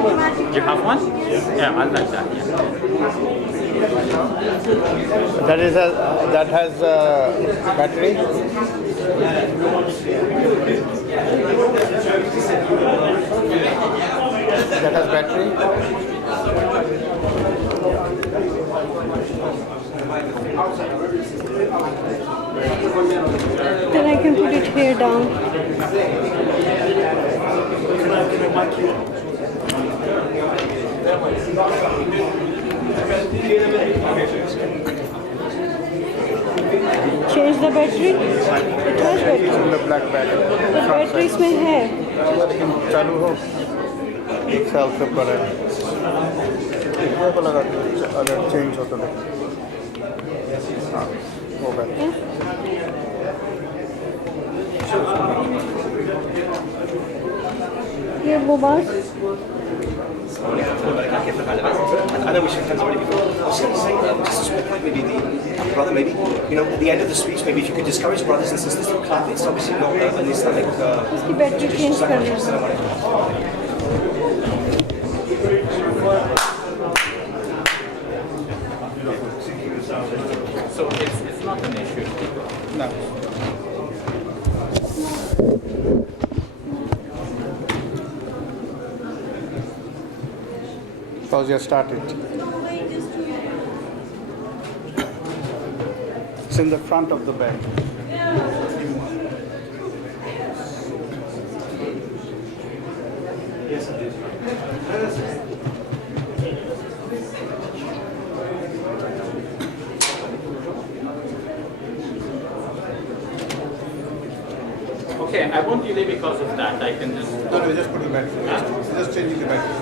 You have one? Yeah, I like that. Yeah. That has battery. That has battery. Then I can put it here down. Change the battery. It has battery. The black battery. The battery इसमें है. चालू हो. Self पे पड़ा है. इसमें को लगा अगर चेंज हो तो नहीं. हाँ, हो गया. ये वो बात. I know we should have already before. I was going to say, just to the point, maybe the brother, maybe, you know, at the end of the speech, maybe if you could discourage brothers and sisters to clap. It's obviously not an Islamic इसकी battery change करनी है. So it's not an issue. No. Pause, started. It's in the front of the bed. Okay, I won't delay because of that. I can just... No, just put the battery. Just changing the battery.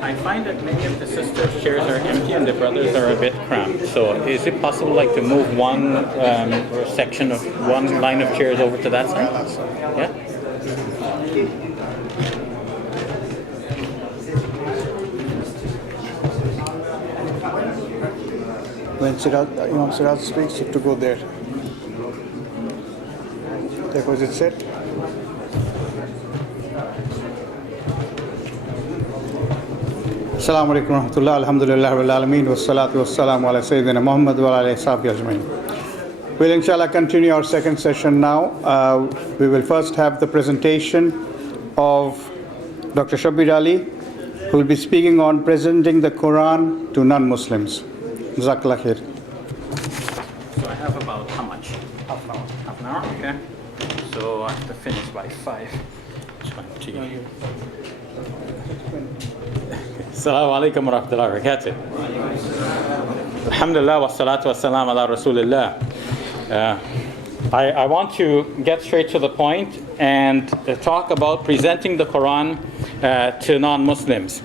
I find that many of the sisters' chairs are empty and the brothers are a bit cramped. So is it possible like to move one section of one line of chairs over to that side? Yeah? When Imam Siraj speaks, you have to go there. That was it said. Assalamu alaikum warahmatullahi alhamdulillah rabbil alameen wassalatu wassalamu ala sayyidina Muhammad wa ala alihi sahbihi ajmain. We'll inshallah continue our second session now. We will first have the presentation of Dr. Shabir Ali, who will be speaking on presenting the Quran to non-Muslims. Jazakallah khair. So I have about how much? Half an hour. Half an hour? Okay. So I have to finish by 5:20. Assalamu alaikum wa rahmatullahi wa barakatuh. Alhamdulillah wa salatu wa salam ala rasulillah. I want to get straight to the point and talk about presenting the Quran to non-Muslims.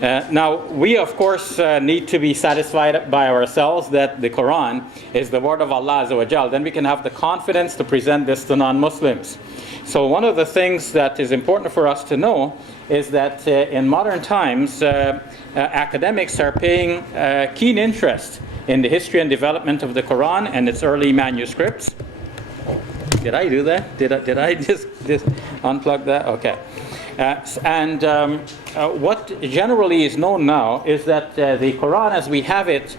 Now, we of course need to be satisfied by ourselves that the Quran is the word of Allah Azza wa Jal. Then we can have the confidence to present this to non-Muslims. So one of the things that is important for us to know is that in modern times, academics are paying keen interest in the history and development of the Quran and its early manuscripts. Did I do that? Did I just unplug that? Okay. What generally is known now is that the Quran as we have it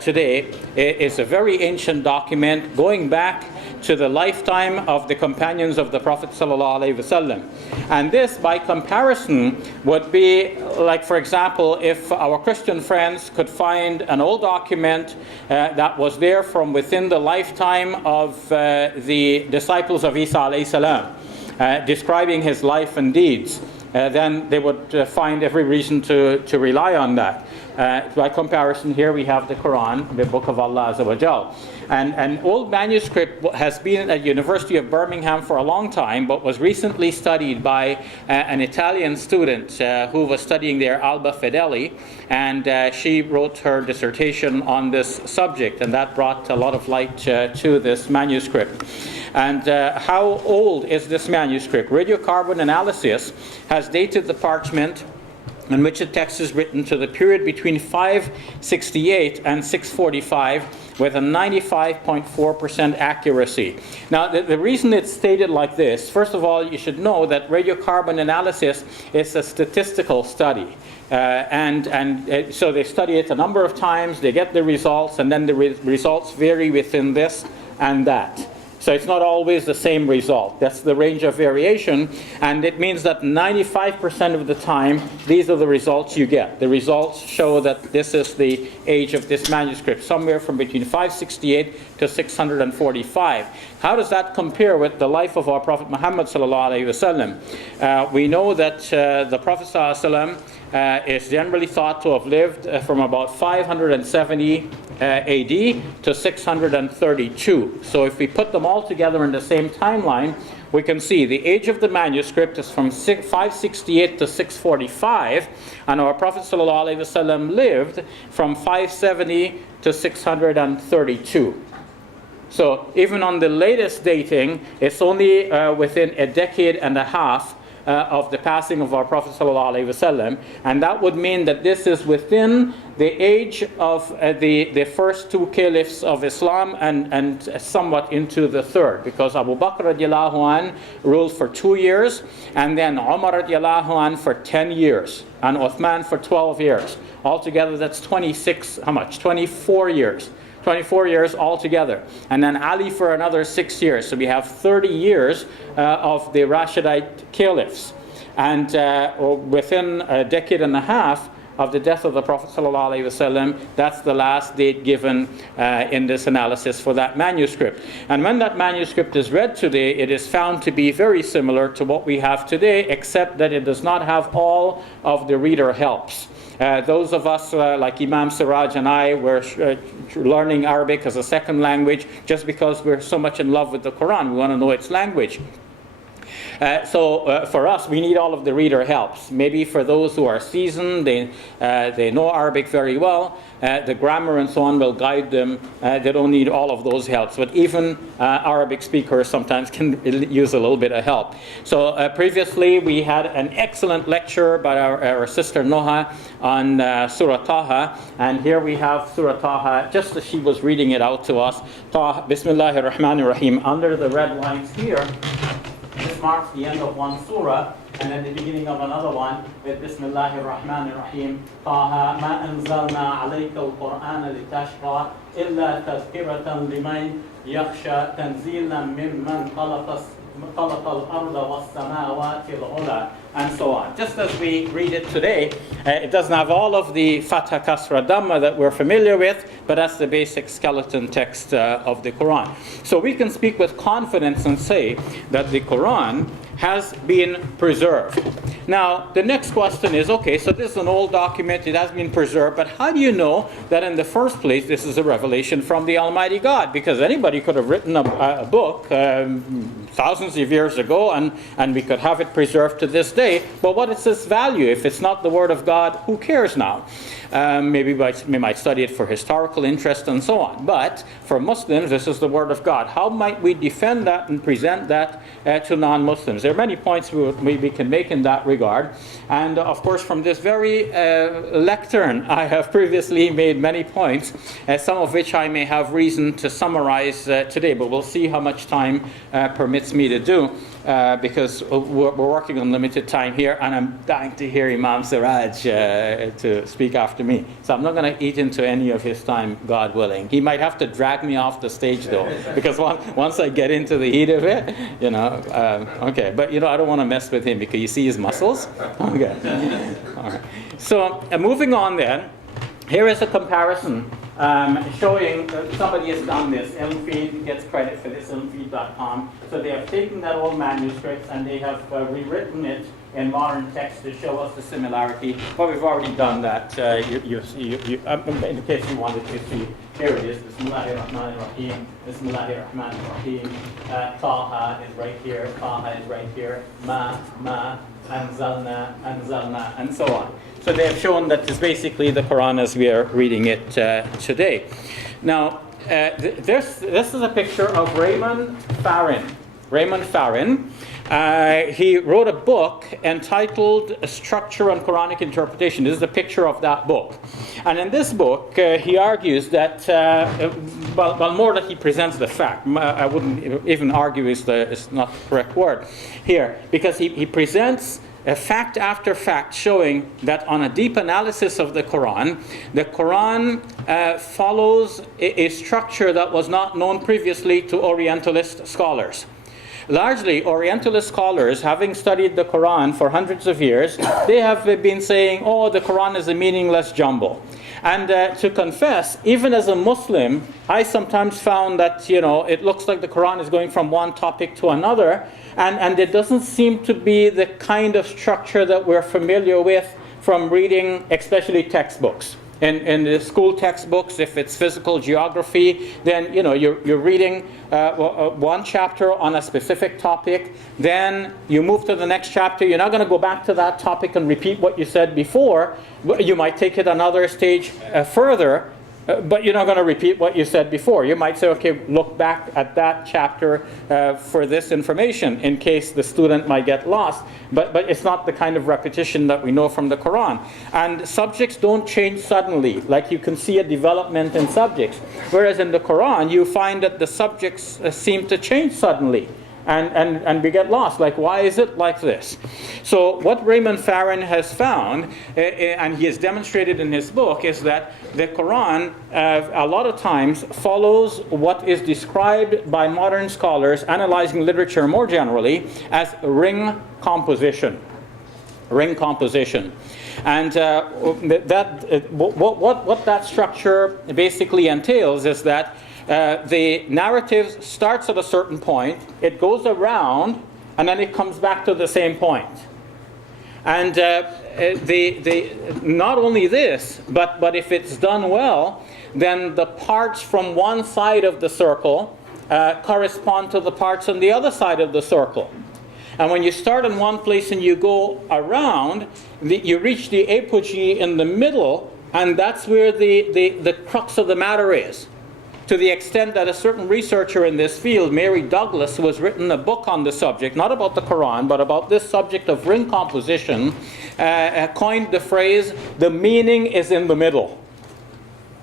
today is a very ancient document going back to the lifetime of the companions of the Prophet ﷺ. And this, by comparison, would be like, for example, if our Christian friends could find an old document that was there from within the lifetime of the disciples of Isa ﷺ, describing his life and deeds, then they would find every reason to rely on that. By comparison, here we have the Quran, the Book of Allah Azza wa Jal. And an old manuscript has been at the University of Birmingham for a long time, but was recently studied by an Italian student who was studying there, Alba Fedeli, and she wrote her dissertation on this subject, and that brought a lot of light to this manuscript. And how old is this manuscript? Radiocarbon analysis has dated the parchment in which the text is written to the period between 568 and 645 with a 95.4% accuracy. Now, the reason it's stated like this, first of all, you should know that radiocarbon analysis is a statistical study. So they study it a number of times, they get the results, and then the results vary within this and that. So it's not always the same result. That's the range of variation, and it means that 95% of the time, these are the results you get. The results show that this is the age of this manuscript, somewhere from between 568 to 645. How does that compare with the life of our Prophet Muhammad sallallahu alaihi wasallam? We know that the Prophet sallallahu alaihi wasallam is generally thought to have lived from about 570 AD to 632. So if we put them all together in the same timeline, we can see the age of the manuscript is from 568 to 645, and our Prophet ﷺ lived from 570 to 632. So even on the latest dating, it's only within a decade and a half of the passing of our Prophet ﷺ, and that would mean that this is within the age of the first two caliphs of Islam and somewhat into the third, because Abu Bakr radiallahu anh ruled for 2 years, and then Omar radiallahu anh for 10 years, and Uthman for 12 years. Altogether, that's 24 years. 24 years altogether. And then Ali for another 6 years. So we have 30 years of the Rashidite caliphs. And within a decade and a half of the death of the Prophet ﷺ, that's the last date given in this analysis for that manuscript. And when that manuscript is read today, it is found to be very similar to what we have today, except that it does not have all of the reader helps. Those of us like Imam, Siraj, and I were learning Arabic as a second language just because we're so much in love with the Quran. We want to know its language. So for us, we need all of the reader helps. Maybe for those who are seasoned, they know Arabic very well, the grammar and so on will guide them. They don't need all of those helps. But even Arabic speakers sometimes can use a little bit of help. So previously, we had an excellent lecture by our sister Noha on Surah Taha. And here we have Surah Taha, just as she was reading it out to us. Taha, Bismillahir Rahmanir Rahim. Under the red lines here, this marks the end of one surah, and at the beginning of another one with Bismillahir Rahmanir Rahim. Taha ma anzalna alayka al-Qur'ana litashqa illa tadhkiratan liman yakhsha tanzilan mimman khalaqa al-arda was-samawati al-ula, and so on. Just as we read it today, it doesn't have all of the Fatha, Kasra, Dhamma that we're familiar with, but that's the basic skeleton text of the Quran. So we can speak with confidence and say that the Quran has been preserved. Now, the next question is, okay, so this is an old document, it has been preserved, but how do you know that in the first place this is a revelation from the Almighty God? Because anybody could have written a book thousands of years ago, and we could have it preserved to this day, but what is its value? If it's not the Word of God, who cares now? Maybe we might study it for historical interest and so on. But for Muslims, this is the Word of God. How might we defend that and present that to non-Muslims? There are many points we can make in that regard. And of course, from this very lectern, I have previously made many points, some of which I may have reason to summarize today. But we'll see how much time permits me to do. Because we're working on limited time here, and I'm dying to hear Imam Siraj to speak after me. So I'm not going to eat into any of his time, God willing. He might have to drag me off the stage, though, because once I get into the heat of it, okay. But, I don't want to mess with him, because you see his muscles? Okay. All right. So moving on then, here is a comparison showing somebody has done this. Ilmfeed gets credit for this, ilmfeed.com. So they have taken that old manuscript and they have rewritten it in modern text to show us the similarity. But we've already done that. In the case you wanted to see, here it is. Bismillahir Rahmanir Rahim. Bismillahir Rahmanir Rahim. Taha is right here. Taha is right here. Ma, anzalna, and so on. So they have shown that it's basically the Quran as we are reading it today. Now, this is a picture of Raymond Farrin. Raymond Farrin he wrote a book entitled Structure and Quranic Interpretation. This is a picture of that book. And in this book, he argues that, well, more that he presents the fact. I wouldn't even argue is not the correct word here, because he presents fact after fact showing that on a deep analysis of the Quran follows a structure that was not known previously to Orientalist scholars. Largely, Orientalist scholars, having studied the Quran for hundreds of years, they have been saying, oh, the Quran is a meaningless jumble. And to confess, even as a Muslim, I sometimes found that, it looks like the Quran is going from one topic to another, and it doesn't seem to be the kind of structure that we're familiar with from reading, especially textbooks. In the school textbooks, if it's physical geography, then you're reading one chapter on a specific topic. Then you move to the next chapter. You're not going to go back to that topic and repeat what you said before. You might take it another stage further, but you're not going to repeat what you said before. You might say, okay, look back at that chapter for this information in case the student might get lost. But it's not the kind of repetition that we know from the Quran. And subjects don't change suddenly, like you can see a development in subjects. Whereas in the Quran, you find that the subjects seem to change suddenly. And we get lost. Like, why is it like this? So what Raymond Farron has found, and he has demonstrated in his book, is that the Quran a lot of times follows what is described by modern scholars analyzing literature more generally as ring composition. Ring composition. And what that structure basically entails is that the narrative starts at a certain point, it goes around, and then it comes back to the same point. And not only this, but if it's done well, then the parts from one side of the circle correspond to the parts on the other side of the circle. And when you start in one place and you go around, you reach the apogee in the middle, and that's where the crux of the matter is. To the extent that a certain researcher in this field, Mary Douglas, who has written a book on the subject, not about the Quran, but about this subject of ring composition, coined the phrase, the meaning is in the middle.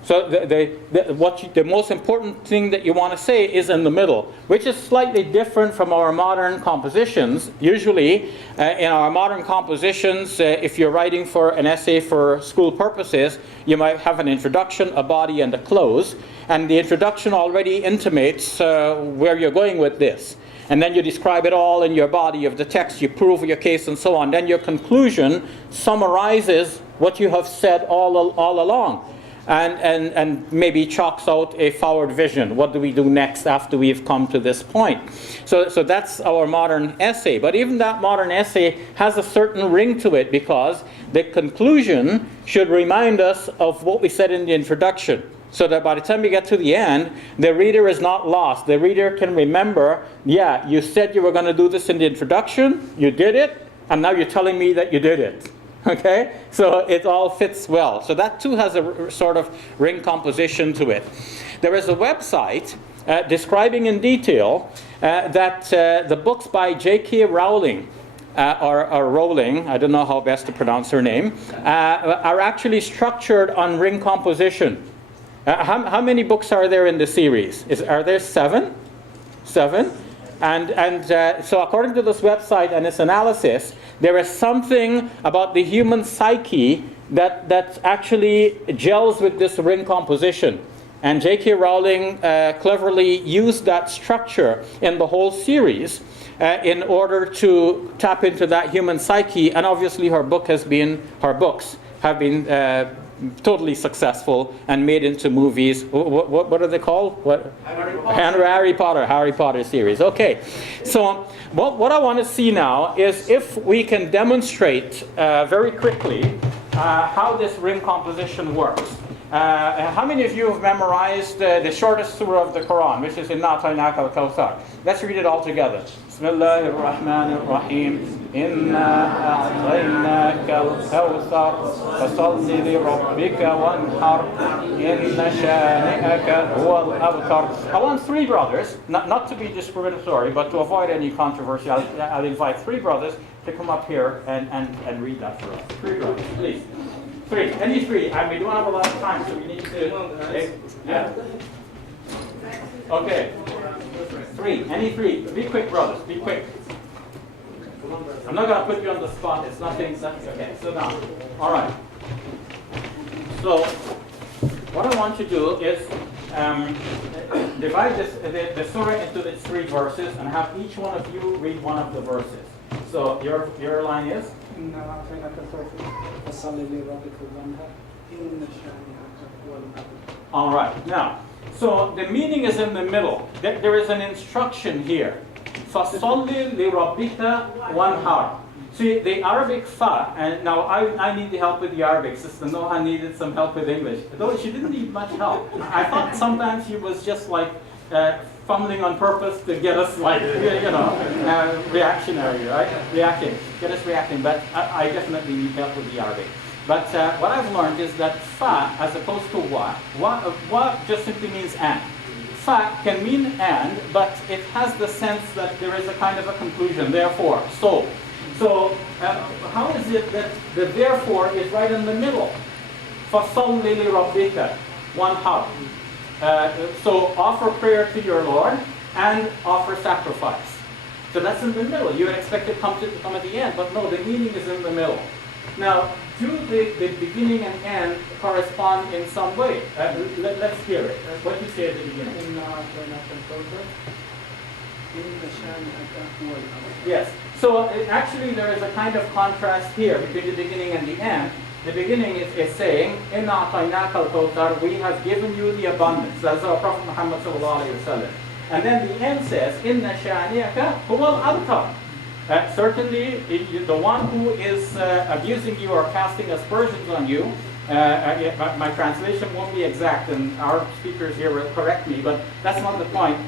So the most important thing that you want to say is in the middle, which is slightly different from our modern compositions. Usually, in our modern compositions, if you're writing for an essay for school purposes, you might have an introduction, a body, and a close. And the introduction already intimates where you're going with this. And then you describe it all in your body of the text, you prove your case, and so on. Then your conclusion summarizes what you have said all along. And maybe chalks out a forward vision. What do we do next after we've come to this point? So that's our modern essay. But even that modern essay has a certain ring to it, because the conclusion should remind us of what we said in the introduction. So that by the time we get to the end, the reader is not lost. The reader can remember, yeah, you said you were going to do this in the introduction, you did it, and now you're telling me that you did it. Okay? So it all fits well. So that too has a sort of ring composition to it. There is a website describing in detail that the books by J.K. Rowling, or Rowling, I don't know how best to pronounce her name, are actually structured on ring composition. How many books are there in the series? Are there 7? 7? And so according to this website and its analysis, there is something about the human psyche that actually gels with this ring composition. And J.K. Rowling cleverly used that structure in the whole series in order to tap into that human psyche. And obviously her books have been totally successful and made into movies. What are they called? Harry Potter series. Okay, so what I want to see now is if we can demonstrate very quickly how this ring composition works. How many of you have memorized the shortest surah of the Quran, which is Inna A'tainaka al-Kawthar? Let's read it all together. Bismillahir Rahmanir Rahim. Inna A'tainaka al-Kawthar. Fasalli li rabbika wanhar. Inna shani'aka huwa al-abtar. I want three brothers, not to be discriminatory, but to avoid any controversy. I'll invite three brothers to come up here and read that for us. Three brothers, please. Three, any three. And we don't have a lot of time, so we need to. Yeah. Okay. Three, any three. Be quick, brothers. Be quick. I'm not going to put you on the spot. It's nothing. Okay. So now, all right. So, what I want to do is divide the surah into its three verses and have each one of you read one of the verses. So your line is. All right. Now, so the meaning is in the middle. There is an instruction here. فَصَلِّ لِرَبِّكَ وَانْحَرْ. See, the Arabic fa, and now I need the help with the Arabic. Sister Noha needed some help with English. Though she didn't need much help. I thought sometimes she was just like fumbling on purpose to get us like, reactionary, right? Reacting. Get us reacting. But I definitely need help with the Arabic. But what I've learned is that fa, as opposed to wa just simply means and. Fa can mean and, but it has the sense that there is a kind of a conclusion, therefore, so. So, how is it that the therefore is right in the middle? فَصَلِّ لِرَبِّكَ وَانْحَرْ. So, offer prayer to your Lord and offer sacrifice. So that's in the middle. You would expect it to come at the end, but no, the meaning is in the middle. Now, do the beginning and end correspond in some way? Let's hear it. What do you say at the beginning? Yes. So actually there is a kind of contrast here between the beginning and the end. The beginning is saying, Inna A'tainaka al-Kawthar, we have given you the abundance. That's our Prophet Muhammad sallallahu alayhi wa sallam. And then the end says, Inna shani'aka huwa al-abtar. Certainly, the one who is abusing you or casting aspersions on you, my translation won't be exact, and our speakers here will correct me, but that's not the point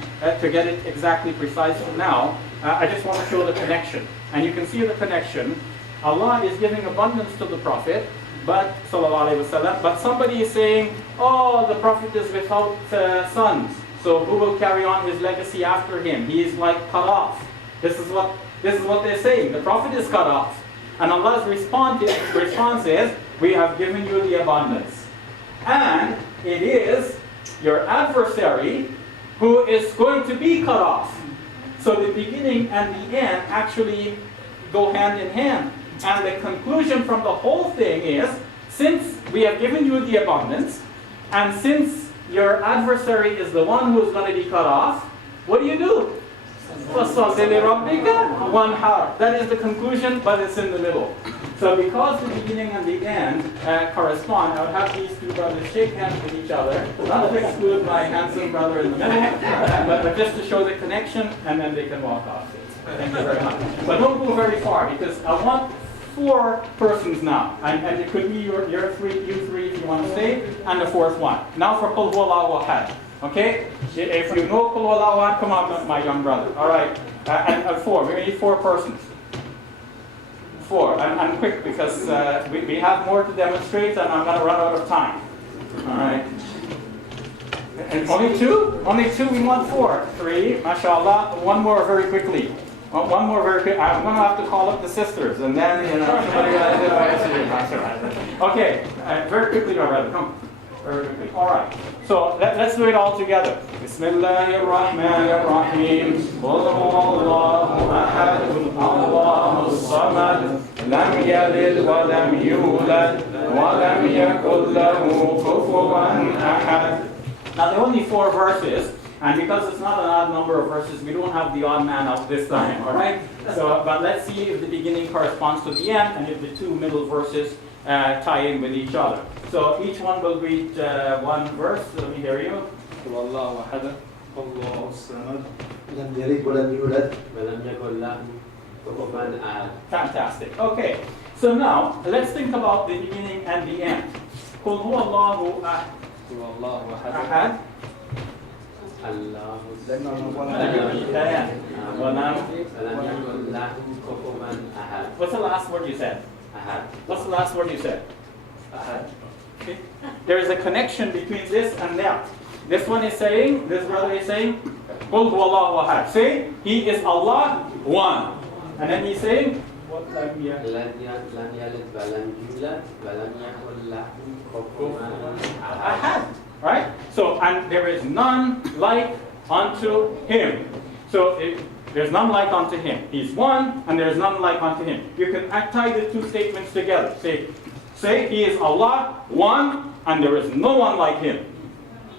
to get it exactly precise for now. I just want to show the connection. And you can see the connection. Allah is giving abundance to the Prophet, but sallallahu alaihi wasallam. But somebody is saying, oh, the Prophet is without sons, so who will carry on his legacy after him? He is like cut off. This is what they're saying. The Prophet is cut off. And Allah's response is, we have given you the abundance. And it is your adversary who is going to be cut off. So the beginning and the end actually go hand in hand. And the conclusion from the whole thing is, since we have given you the abundance, and since your adversary is the one who is going to be cut off, what do? That is the conclusion, but it's in the middle. So because the beginning and the end correspond, I would have these two brothers shake hands with each other, not to exclude my handsome brother in the middle, but just to show the connection, and then they can walk off. Thank you very much. But don't go very far, because I want 4 persons now, and it could be you three if you want to stay, and the 4th one. Now for Qul Huwallahu Wahhaj. Okay? If you know Qul Huwallahu Ahad, come on, my young brother. All right. And 4. We need 4 persons. 4. I'm quick because we have more to demonstrate, and I'm going to run out of time. All right. And only 2? Only 2? We want 4. 3. MashaAllah. One more very quickly. One more very quick. I'm going to have to call up the sisters, and then, Okay. Very quickly, my brother. Come. All right. So let's do it all together. Bismillahir Rahmanir Rahim. Qul huwallahu ahad, Allahus samad, lam yalid wa lam yulad, wa lam yakul lahu kufuwan ahad. Now there are only 4 verses, and because it's not an odd number of verses, we don't have the odd man out this time. All right. So, but let's see if the beginning corresponds to the end, and if the 2 middle verses tie in with each other. So each one will read one verse. Let me hear you. Wallahu ahad, Allahu samad, lam yalid wa lam yulad, wa lam yakul lahu kufuwan ahad. Fantastic. Okay. So now let's think about the beginning and the end. قل هو الله هو الله أحد أحد الله ولم فلم يكن له كفوا أحد What's the last word you said? أحد What's the last word you said? أحد. Okay. There is a connection between this and that. This one is saying, this brother is saying, قل هو الله أحد. Say, he is Allah, one. And then he's saying, what لم يلد ولم يولد ولم يكن له كفوا أحد. Ahad, right? So, and there is none like unto him. So, there's none like unto him. He's one, and there's none like unto him. You can tie the two statements together. Say he is Allah, one, and there is no one like him.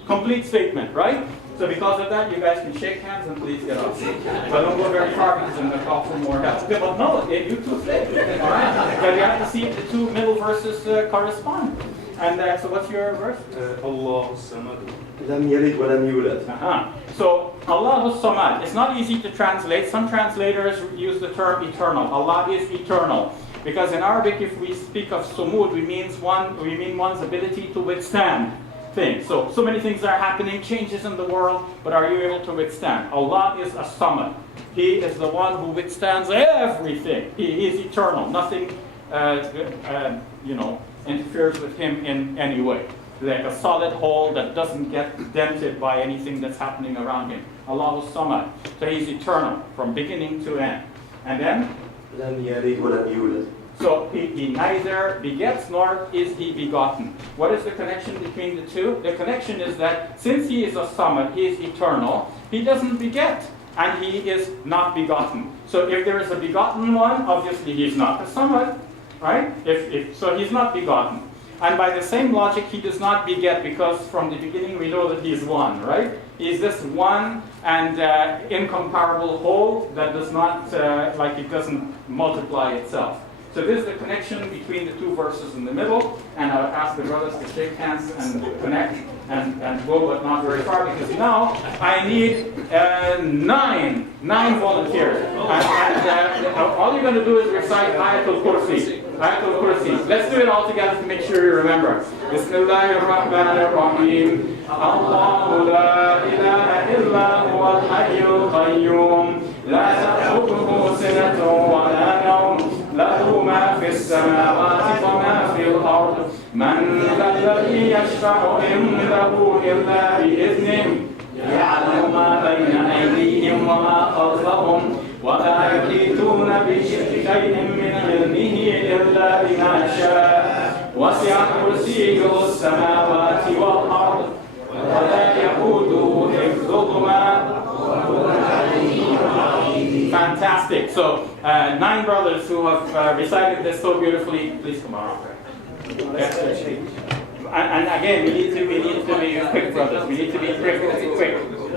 Complete statement, right? So because of that, you guys can shake hands and please get off. But don't go very far because I'm going to call for more help. Okay, but no, you two stay. All right? But you have to see if the two middle verses correspond. And so what's your verse? الله الصمد لم يلد ولم يولد. So Allah Samad. It's not easy to translate. Some translators use the term eternal. Allah is eternal. Because in Arabic, if we speak of sumud, we mean one's ability to withstand things. So many things are happening, changes in the world, but are you able to withstand? Allah is a samad. He is the one who withstands everything. He is eternal. Nothing, interferes with him in any way. Like a solid whole that doesn't get dented by anything that's happening around him. Allah is samad. So he's eternal from beginning to end. And then? لم يلد ولم يولد. So he neither begets nor is he begotten. What is the connection between the two? The connection is that since he is a samad, he is eternal, he doesn't beget and he is not begotten. So if there is a begotten one, obviously he is not a samad, right? So he's not begotten. And by the same logic, he does not beget because from the beginning we know that he is one, right? He is this one and incomparable whole that does not, it doesn't multiply itself. So this is the connection between the two verses in the middle, and I would ask the brothers to shake hands and connect and go, but not very far, because now I need nine volunteers. And all you're going to do is recite Ayatul Kursi. Ayatul Kursi. Let's do it all together to make sure you remember. Bismillahirrahmanirrahim. Allahu la ilaha illa huwa al-hayyul qayyum. La ta'khudhuhu sinatun wa la nawm. له ما في السماوات وما في الأرض من ذا الذي يشفع عنده إلا بإذنه يعلم ما بين أيديهم وما خلفهم ولا يحيطون بشيء من علمه إلا بما شاء وسع كرسيه السماوات والأرض ولا يئوده حفظهما. Fantastic. So, 9 brothers who have recited this so beautifully, please come on. Okay. And again, we need to be quick, brothers. We need to be quick.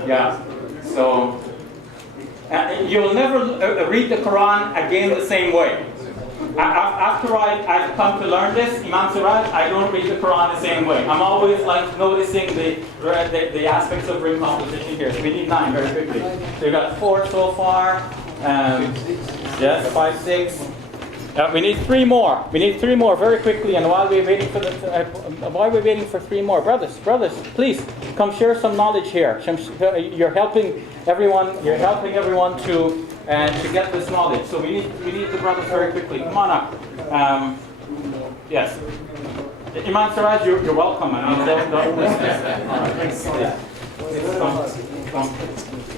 Yeah. So, you'll never read the Quran again the same way. After I've come to learn this, Imam Siraj, I don't read the Quran the same way. I'm always noticing the aspects of rim composition here. So we need 9 very quickly. So we got 4 so far. Yes, 5, 6. We need 3 more. We need 3 more very quickly. And while we're waiting for 3 more, brothers, please come share some knowledge here. You're helping everyone. You're helping everyone to get this knowledge. So we need the brothers very quickly. Come on up. Yes. Imam Siraj, you're welcome. I mean, don't miss this. Come.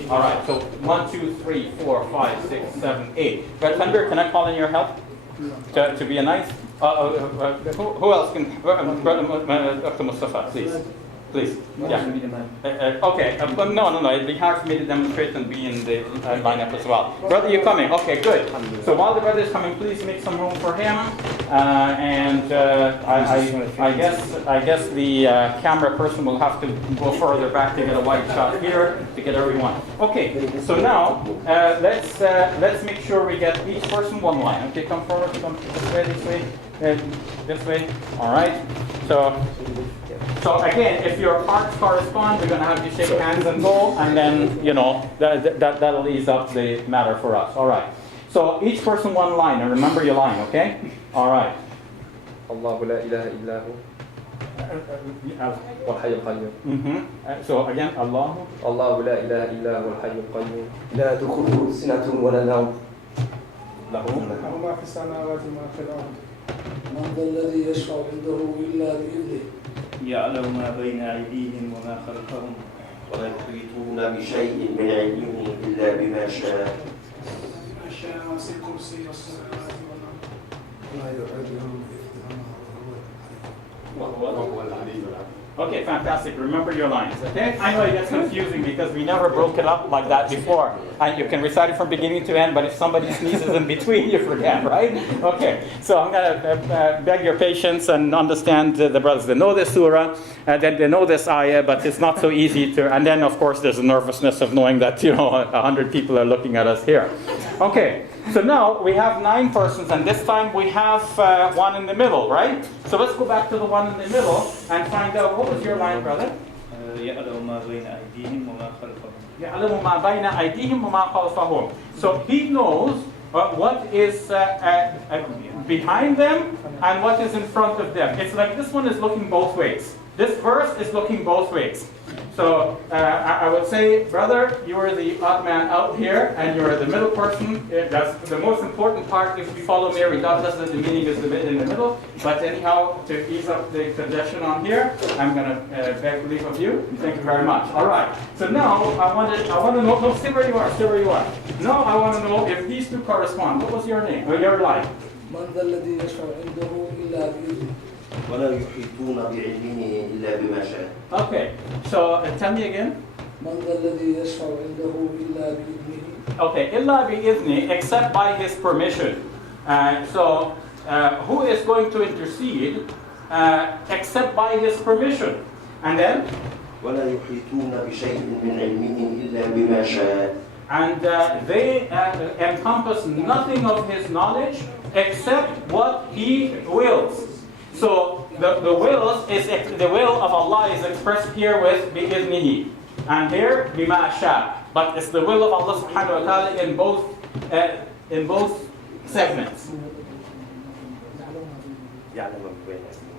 All right. So 1, 2, 3, 4, 5, 6, 7, 8. Brother Shabir, can I call in your help to be a nice? Who else can? Dr. Mostafa, please. Yeah. Okay. No. It'd be hard for me to demonstrate and be in the lineup as well. Brother, you're coming. Okay, good. So while the brother is coming, please make some room for him. I guess the camera person will have to go further back to get a wide shot here to get everyone. Okay. So now let's make sure we get each person one line. Okay, come forward. Come this way. All right. So again, if your parts correspond, we're going to have you shake hands and go, and then, that'll ease up the matter for us. All right. So each person one line, and remember your line, okay? All right. الله لا إله إلا هو والحي القيوم. So again, Allah. الله لا إله إلا هو الحي القيوم. لا تأخذه سنة ولا نوم. له ما في السماوات وما في الأرض. من ذا الذي يشفع عنده إلا بإذنه. يعلم ما بين أيديهم وما خلفهم. ولا يحيطون بشيء من علمه إلا بما شاء. ما شاء وسع كرسيه السماوات والأرض. لا يحيطهم وهو العلي العظيم. Okay, fantastic. Remember your lines, okay? I know it gets confusing because we never broke it up like that before. And you can recite it from beginning to end, but if somebody sneezes in between, you forget, right? Okay, so I'm going to beg your patience and understand the brothers. They know this surah, that they know this ayah, but it's not so easy to... And then, of course, there's a nervousness of knowing that, 100 people are looking at us here. Okay, so now we have 9 persons, and this time we have one in the middle, right? So let's go back to the one in the middle and find out, what was your line, brother? يعلم ما بين أيديهم وما خلفهم. يعلم ما بين أيديهم وما خلفهم. So he knows what is behind them and what is in front of them. It's like this one is looking both ways. This verse is looking both ways. So I would say, brother, you are the odd man out here, and you are the middle person. That's the most important part. If we follow me, regardless that the meaning is the bit in the middle. But anyhow, to ease up the congestion on here, I'm going to beg leave of you. Thank you very much. All right. So now I want to know. No, stay where you are. Stay where you are. Now I want to know if these two correspond. What was your name or your line? من ذا الذي يشفع عنده إلا بإذنه. ولا يحيطون بعلمه إلا بما شاء. Okay. So tell me again. من ذا الذي يشفع عنده إلا بإذنه. Okay, إلا بإذنه, except by his permission. So who is going to intercede except by his permission? And then? ولا يحيطون بشيء من علمه إلا بما شاء. And they encompass nothing of his knowledge except what he wills. So the will of Allah is expressed here with bi'idnihi, and here bima sha. But it's the will of Allah subhanahu wa ta'ala in both segments.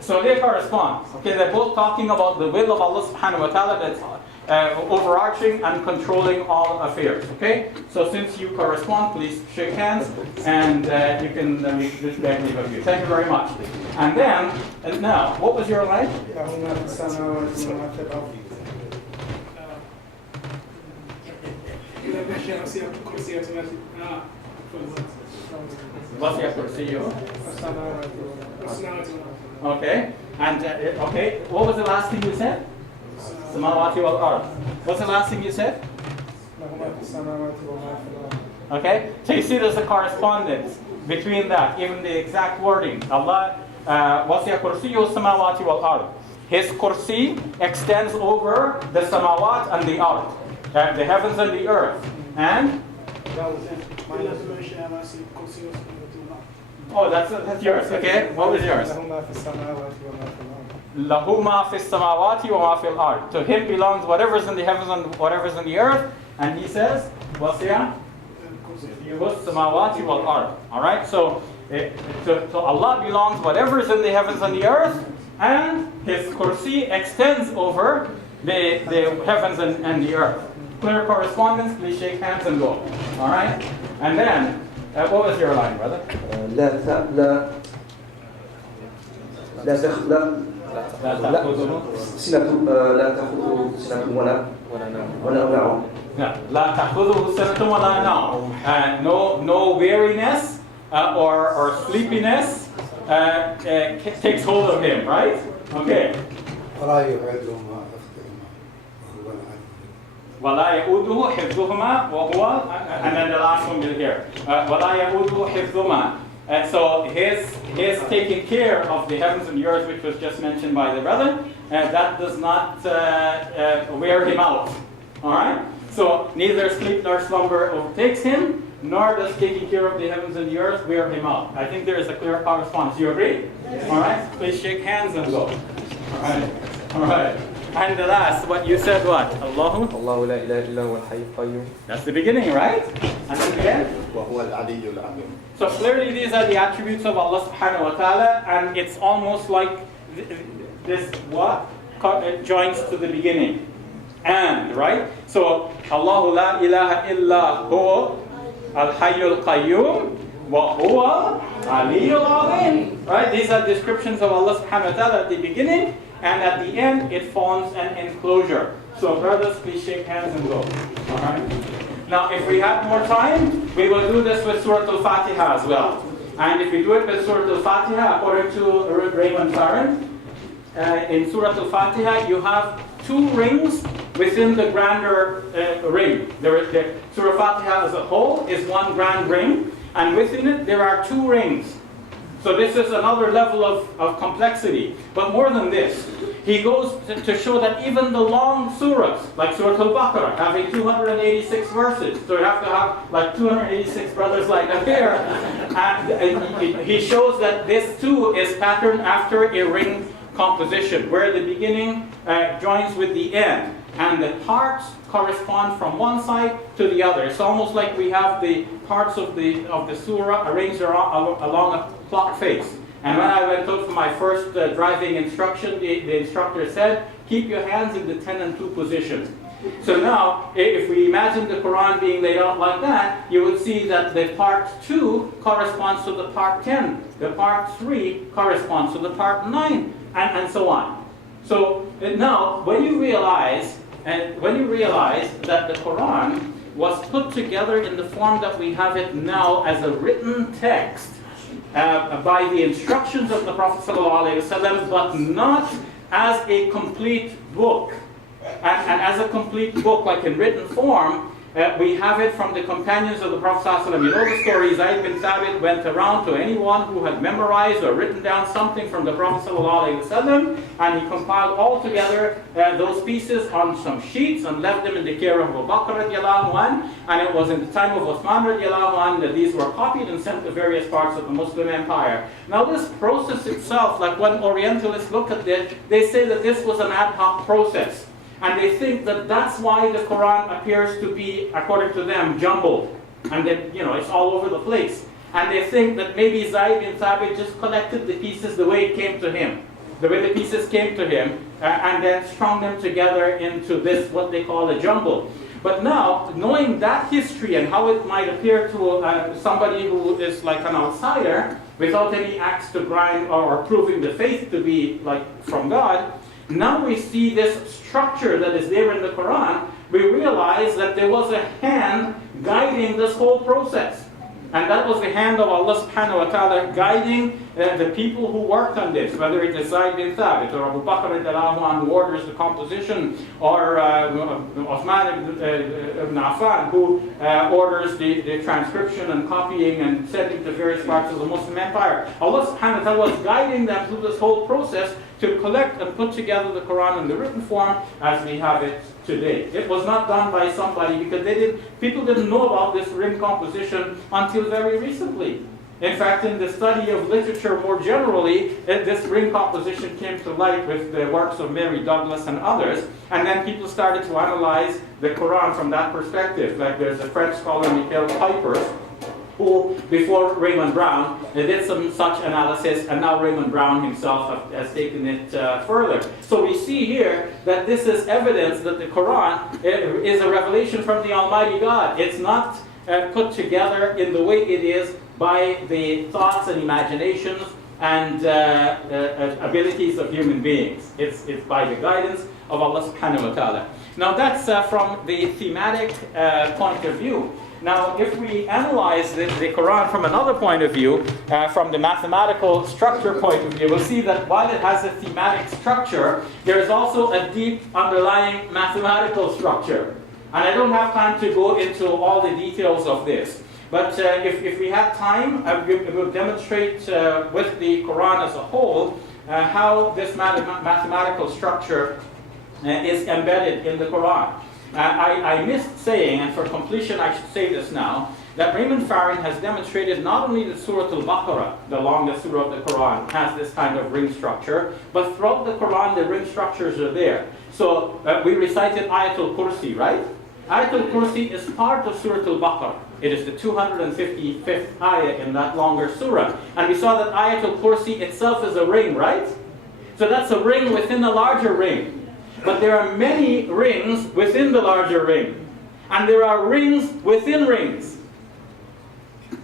So they correspond. Okay, they're both talking about the will of Allah subhanahu wa ta'ala that's overarching and controlling all affairs. Okay? So since you correspond, please shake hands, and you can make this beg leave of you. Thank you very much. And then, now, what was your line? Okay. And okay, what was the last thing you said? Samawati wal ard. What's the last thing you said? Okay, so you see there's a correspondence between that, even the exact wording. Allah wasi'a kursiyyu samawati wal ard. His kursi extends over the samawat and the ard, the heavens and the earth. And oh, that's yours. Okay, what was yours? Lahu ma fi samawati wa ma fil ard. To him belongs whatever's in the heavens and whatever's in the earth. And he says, wasi'a samawati wal ard. All right. So to Allah belongs whatever's in the heavens and the earth, and His kursi extends over the heavens and the earth. Clear correspondence. Please shake hands and go. All right. And then, what was your line, brother? لا تأخذه سنة ولا نوم. لا تأخذه سنة ولا نوم. No weariness or sleepiness takes hold of him, right? Okay. ولا يؤوده حفظهما وهو, and then the last one here. ولا يؤوده حفظهما. So his taking care of the heavens and the earth, which was just mentioned by the brother, that does not wear him out. All right. So neither sleep nor slumber overtakes him, nor does taking care of the heavens and the earth wear him out. I think there is a clear correspondence. You agree? Yes. All right. Please shake hands and go. All right. All right. And the last, what you said, what? Allahu? الله لا إله إلا هو الحي القيوم. That's the beginning, right? And then again? وهو العلي العظيم. So clearly these are the attributes of Allah subhanahu wa ta'ala, and it's almost like this what? It joins to the beginning. And, right? So, Allahu la ilaha illa hu al-hayyul qayyum wa huwa aliyyul azim. Right? These are descriptions of Allah subhanahu wa ta'ala at the beginning, and at the end it forms an enclosure. So brothers, please shake hands and go. Alright? Now, if we have more time, we will do this with Surah Al-Fatiha as well. And if we do it with Surah Al-Fatiha, according to Raymond Farron, in Surah Al-Fatiha, you have two rings within the grander ring. Surah Al-Fatiha as a whole is one grand ring, and within it there are two rings. So this is another level of complexity. But more than this, he goes to show that even the long surahs, like Surah Al-Baqarah, having 286 verses, so you have to have like 286 brothers like that here, and he shows that this too is patterned after a ring composition, where the beginning joins with the end, and the parts correspond from one side to the other. It's almost like we have the parts of the surah arranged along a clock face. And when I went out for my first driving instruction, the instructor said, keep your hands in the 10 and 2 position. So now, if we imagine the Quran being laid out like that, you would see that the part 2 corresponds to the part 10, the part 3 corresponds to the part 9, and so on. So now, when you realize that the Quran was put together in the form that we have it now as a written text by the instructions of the Prophet ﷺ, but not as a complete book. And as a complete book, like in written form, we have it from the companions of the Prophet ﷺ. You know the story, Zayd bin Thabit went around to anyone who had memorized or written down something from the Prophet ﷺ, and he compiled all together those pieces on some sheets and left them in the care of Abu Bakr radiallahu anh, and it was in the time of Uthman radiallahu anh that these were copied and sent to various parts of the Muslim empire. Now this process itself, like when Orientalists look at this, they say that this was an ad hoc process. And they think that that's why the Quran appears to be, according to them, jumbled. And then, it's all over the place. And they think that maybe Zayd bin Thabit just collected the pieces the way it came to him. The way the pieces came to him, and then strung them together into this, what they call a jumble. But now, knowing that history and how it might appear to somebody who is like an outsider, without any axe to grind or proving the faith to be like from God, now we see this structure that is there in the Quran. We realize that there was a hand guiding this whole process. And that was the hand of Allah subhanahu wa ta'ala guiding the people who worked on this, whether it is Zayd bin Thabit or Abu Bakr who orders the composition, or Uthman ibn Affan who orders the transcription and copying and sending to various parts of the Muslim empire. Allah subhanahu wa ta'ala was guiding them through this whole process to collect and put together the Quran in the written form as we have it today. It was not done by somebody because people didn't know about this ring composition until very recently. In fact, in the study of literature more generally, this ring composition came to light with the works of Mary Douglas and others, and then people started to analyze the Quran from that perspective. Like there's a French scholar, Michael Pipers, who, before Raymond Brown, did some such analysis, and now Raymond Brown himself has taken it further. So we see here that this is evidence that the Quran is a revelation from the Almighty God. It's not put together in the way it is by the thoughts and imaginations and abilities of human beings. It's by the guidance of Allah subhanahu wa ta'ala. Now that's from the thematic point of view. Now, if we analyze the Quran from another point of view, from the mathematical structure point of view, we'll see that while it has a thematic structure, there is also a deep underlying mathematical structure. And I don't have time to go into all the details of this. But if we have time, we'll demonstrate with the Quran as a whole how this mathematical structure is embedded in the Quran. I missed saying, and for completion I should say this now, that Raymond Farron has demonstrated not only that Surah Al-Baqarah, the longest surah of the Quran, has this kind of ring structure, but throughout the Quran the ring structures are there. So we recited Ayatul Kursi, right? Ayatul Kursi is part of Surah Al-Baqarah. It is the 255th ayah in that longer surah. And we saw that Ayatul Kursi itself is a ring, right? So that's a ring within a larger ring. But there are many rings within the larger ring. And there are rings within rings.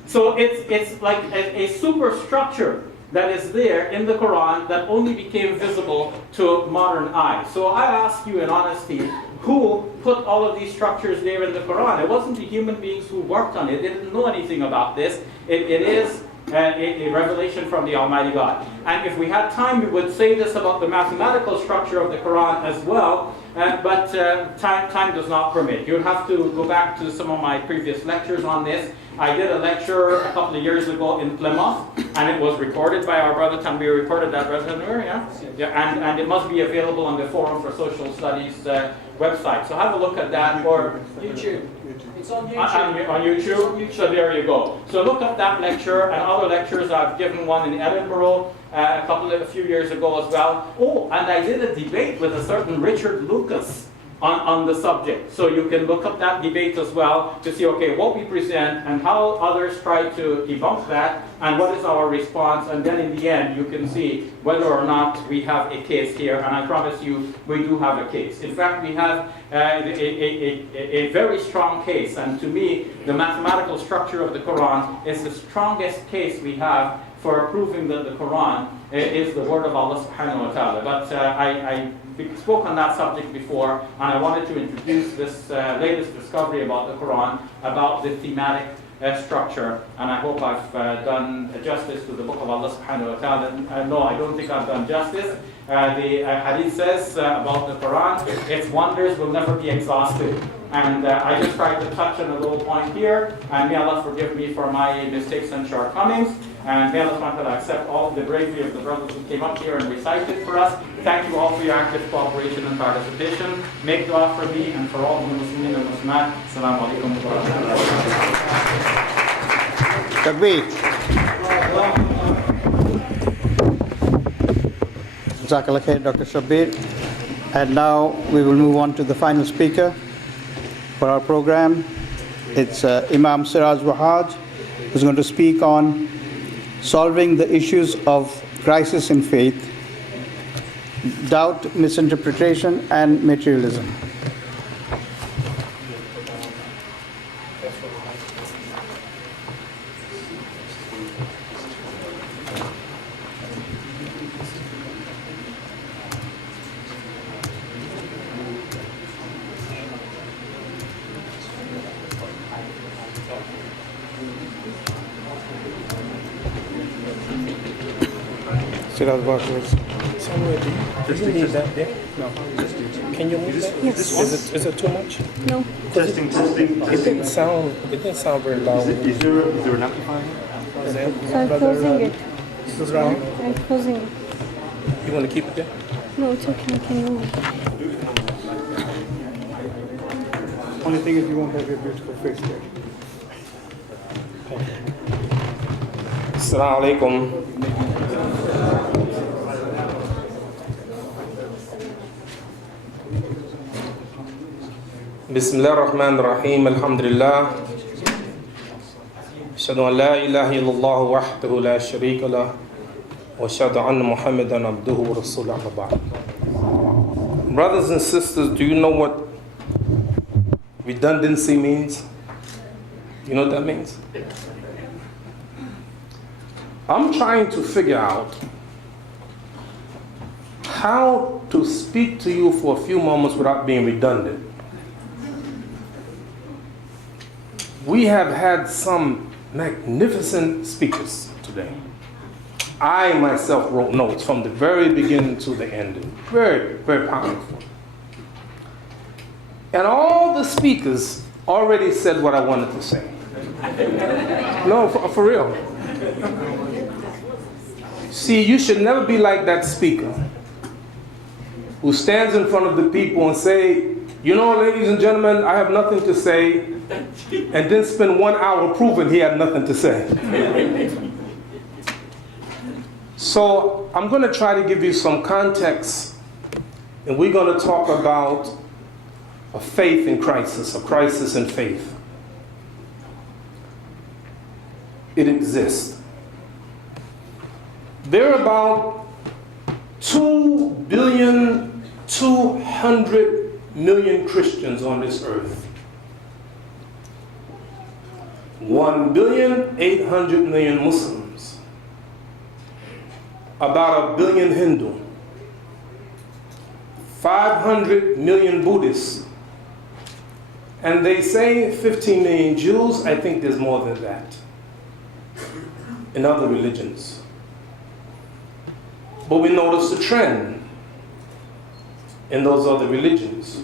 So it's like a superstructure that is there in the Quran that only became visible to modern eyes. So I ask you in honesty, who put all of these structures there in the Quran? It wasn't the human beings who worked on it. They didn't know anything about this. It is a revelation from the Almighty God. And if we had time, we would say this about the mathematical structure of the Quran as well, but time does not permit. You'll have to go back to some of my previous lectures on this. I did a lecture a couple of years ago in Plymouth, and it was recorded by our brother Tanvir. Recorded that, brother Tanvir, yeah? And it must be available on the Forum for Social Studies website. So have a look at that, or YouTube. It's on YouTube. on YouTube. So there you go. So look up that lecture and other lectures. I've given one in Edinburgh a few years ago as well. Oh, and I did a debate with a certain Richard Lucas on the subject. So you can look up that debate as well to see, okay, what we present and how others try to debunk that and what is our response. And then in the end, you can see whether or not we have a case here. And I promise you, we do have a case. In fact, we have a very strong case. And to me, the mathematical structure of the Quran is the strongest case we have for proving that the Quran is the word of Allah subhanahu wa ta'ala. But I spoke on that subject before, and I wanted to introduce this latest discovery about the Quran, about the thematic structure, and I hope I've done justice to the book of Allah subhanahu wa ta'ala. No, I don't think I've done justice. The hadith says about the Quran, its wonders will never be exhausted. And I just tried to touch on a little point here, and may Allah forgive me for my mistakes and shortcomings. And may Allah subhanahu wa ta'ala accept all of the bravery of the brothers who came up here and recited for us. Thank you all for your active cooperation and participation. Make dua for me and for all the Muslimin and Muslimat. Assalamu alaikum wa rahmatullahi. Takbir. Jazakallah khair, Dr. Shabir. And now we will move on to the final speaker for our program. It's Imam Siraj Wahhaj, who's going to speak on solving the issues of crisis in faith, doubt, misinterpretation, and materialism. Somewhere, do you need that there? No. Can you move that? Yes. Is it too much? No. Testing. It didn't sound very loud. Is there an amplifier? So I'm closing it. What's wrong? I'm closing it. You want to keep it there? No, it's okay. I can move it. Only thing is you won't have your beautiful face there. Assalamu alaikum. بسم الله الرحمن الرحيم الحمد لله أشهد أن لا إله إلا الله وحده لا شريك له وأشهد أن محمدا عبده ورسوله أما بعد. Brothers and sisters, do you know what redundancy means? You know what that means? I'm trying to figure out how to speak to you for a few moments without being redundant. We have had some magnificent speakers today. I myself wrote notes from the very beginning to the end. Very, very powerful. And all the speakers already said what I wanted to say. No, for real. See, you should never be like that speaker who stands in front of the people and say, you know, ladies and gentlemen, I have nothing to say, and then spend 1 hour proving he had nothing to say. So I'm going to try to give you some context, and we're going to talk about a faith in crisis, a crisis in faith. It exists. There are about 2,200,000,000 Christians on this earth. 1,800,000,000 Muslims. About 1 billion Hindu. 500 million Buddhists. And they say 15 million Jews. I think there's more than that in other religions. But we notice the trend in those other religions.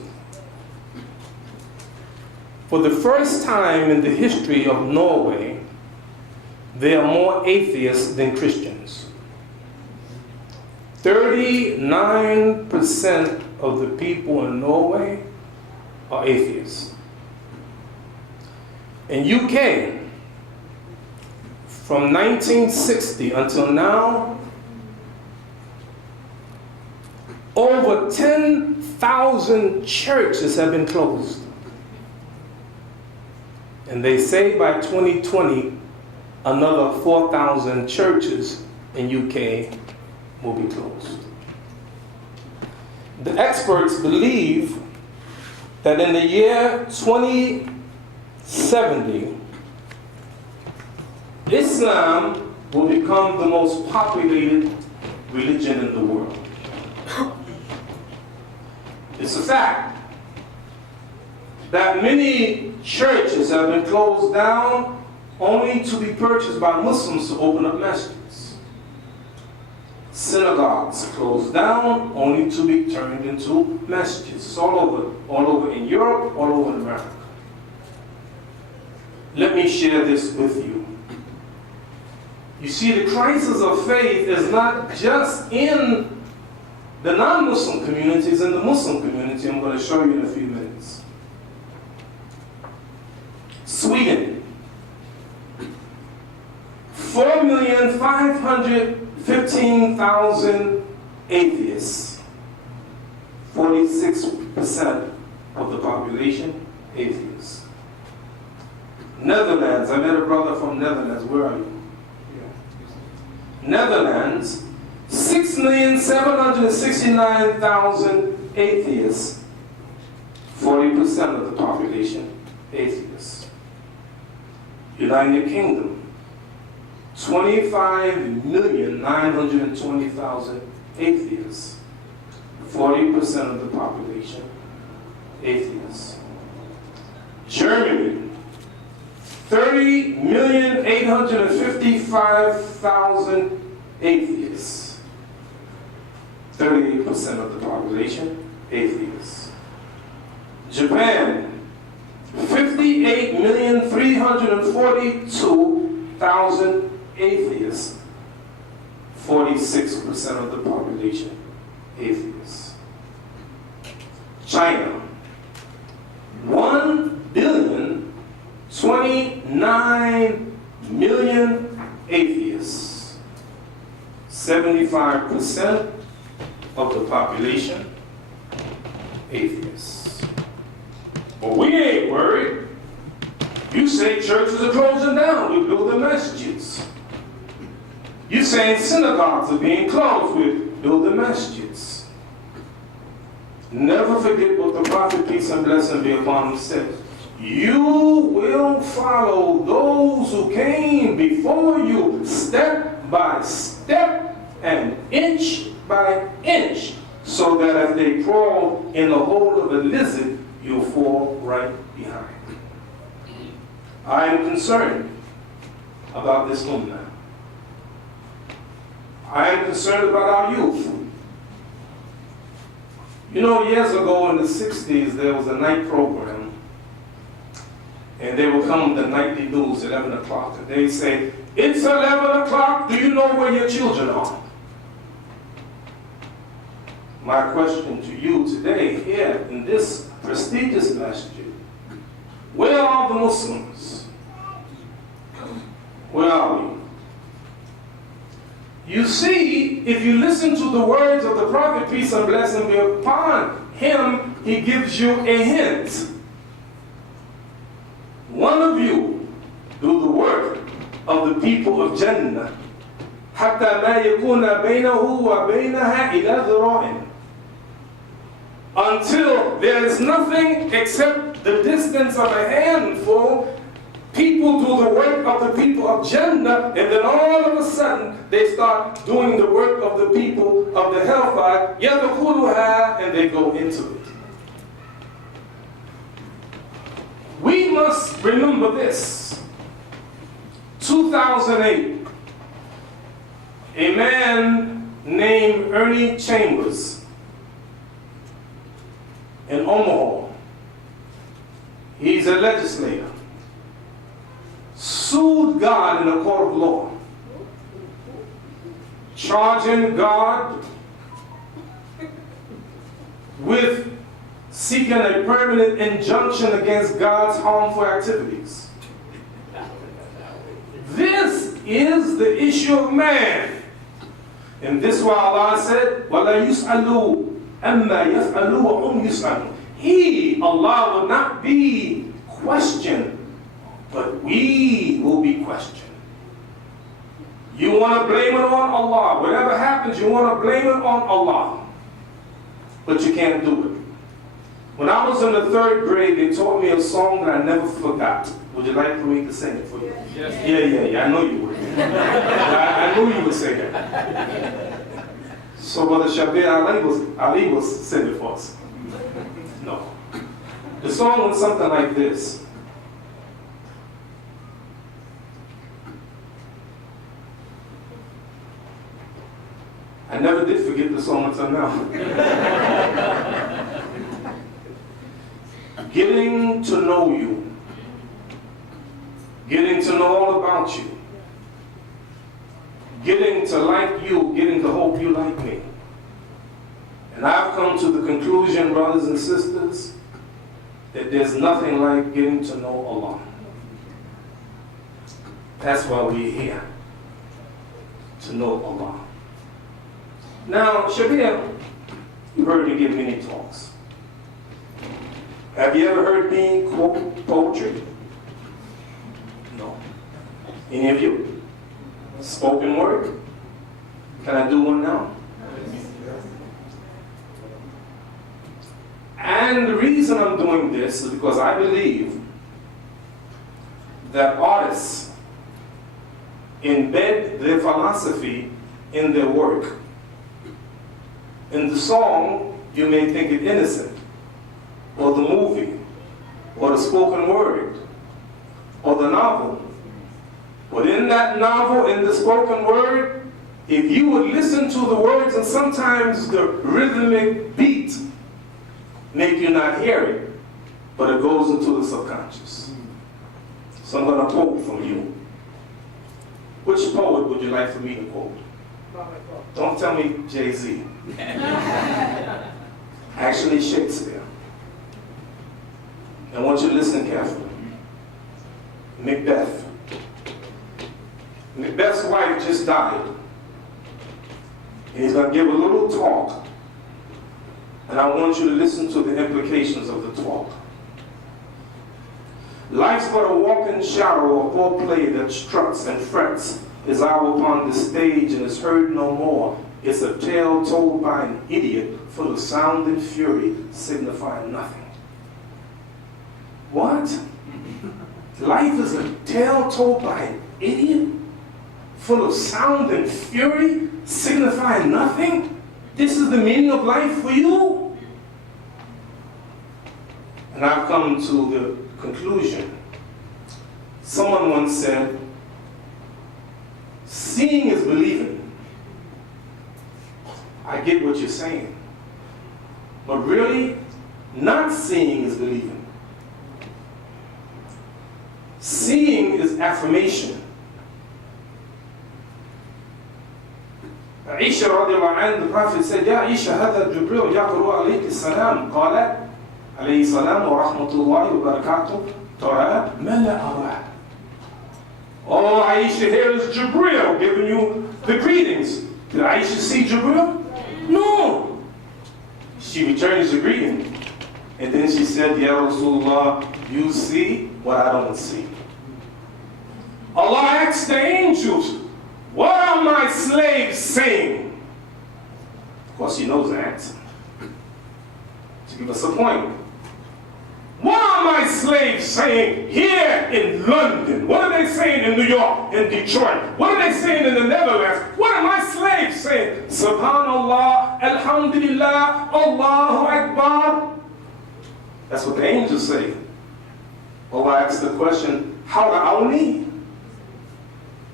For the first time in the history of Norway, there are more atheists than Christians. 39% of the people in Norway are atheists. In UK, from 1960 until now, over 10,000 churches have been closed. And they say by 2020, another 4,000 churches in UK will be closed. The experts believe that in the year 2070, Islam will become the most populated religion in the world. It's a fact that many churches have been closed down only to be purchased by Muslims to open up masjids. Synagogues closed down only to be turned into masjids. It's all over in Europe, all over in America. Let me share this with you. You see, the crisis of faith is not just in the non-Muslim communities, in the Muslim community. I'm going to show you in a few minutes. Sweden, 4,515,000 atheists. 46% of the population atheists. Netherlands, I met a brother from Netherlands. Where are you? Netherlands, 6,769,000 atheists. 40% of the population atheists. United Kingdom, 25,920,000 atheists. 40% of the population atheists. Germany, 30,855,000 atheists. 38% of the population atheists. Japan, 58,342,000 atheists. 46% of the population atheists. China, 1,029,000,000 atheists. 75% of the population atheists. But we ain't worried. You say churches are closing down, we're building masjids. You saying synagogues are being closed, we're building masjids. Never forget what the Prophet, peace and blessing be upon him, said. You will follow those who came before you step by step and inch by inch, so that if they crawl in the hole of a lizard, you'll fall right behind. I am concerned about this ummah. I am concerned about our youth. You know, years ago in the 60s, there was a night program, and they would come the nightly news at 11 o'clock, and they say, it's 11 o'clock, do you know where your children are? My question to you today, here in this prestigious masjid, where are the Muslims? Where are we? You see, if you listen to the words of the Prophet, peace and blessing be upon him, he gives you a hint. One of you do the work of the people of Jannah. حتى ما يكون بينه وبينها إلى ذراع, until there is nothing except the distance of a handful. People do the work of the people of Jannah, and then all of a sudden they start doing the work of the people of the hellfire, يَدْخُلُهَا, and they go into it. We must remember this. 2008, a man named Ernie Chambers in Omaha, he's a legislator, sued God in a court of law, charging God with seeking a permanent injunction against God's harmful activities. This is the issue of man. And this is why Allah said, وَلَا يُسْأَلُوا أَمَّا يَفْعَلُوا وَهُمْ يُسْأَلُونَ. He, Allah, will not be questioned, but we will be questioned. You want to blame it on Allah. Whatever happens, you want to blame it on Allah. But you can't do it. When I was in the 3rd grade, they taught me a song that I never forgot. Would you like for me to sing it for you? Yes. Yeah. I know you would. I knew you would sing it. So Brother Shabir Ali was singing it for us. No. The song went something like this. I never did forget the song until now. Getting to know you. Getting to know all about you. Getting to like you. Getting to hope you like me. And I've come to the conclusion, brothers and sisters, that there's nothing like getting to know Allah. That's why we're here. To know Allah. Now, Shabir, you heard me give many talks. Have you ever heard me quote poetry? No. Any of you? Spoken word? Can I do one now? And the reason I'm doing this is because I believe that artists embed their philosophy in their work. In the song, you may think it innocent, or the movie, or the spoken word, or the novel. But in that novel, in the spoken word, if you would listen to the words, and sometimes the rhythmic beat make you not hear it, but it goes into the subconscious. So I'm going to quote from you. Which poet would you like for me to quote? Don't tell me Jay-Z. Actually, Shakespeare. I want you to listen carefully. Macbeth. Macbeth's wife just died. And he's going to give a little talk. And I want you to listen to the implications of the talk. Life's but a walking shadow of poor play that struts and frets is out upon the stage and is heard no more. It's a tale told by an idiot full of sound and fury, signifying nothing. What? Life is a tale told by an idiot full of sound and fury, signifying nothing? This is the meaning of life for you? And I've come to the conclusion. Someone once said, seeing is believing. I get what you're saying. But really, not seeing is believing. Seeing is affirmation. Aisha radiallahu anha, the Prophet said, Ya Aisha, هذا جبريل يقرأ عليك السلام. قالت عليه السلام ورحمة الله وبركاته ترى ما لا أراه. Oh, Aisha, here is Jabril giving you the greetings. Did Aisha see Jabril? No. She returns the greeting. And then she said, Ya Rasulullah, you see what I don't see. Allah asked the angels, what am my slaves saying? Of course, he knows the answer. To give us a point. What are my slaves saying here in London? What are they saying in New York, in Detroit? What are they saying in the Netherlands? What are my slaves saying? Subhanallah, Alhamdulillah, Allahu Akbar. That's what the angels say. Allah asks the question, how ra'awni?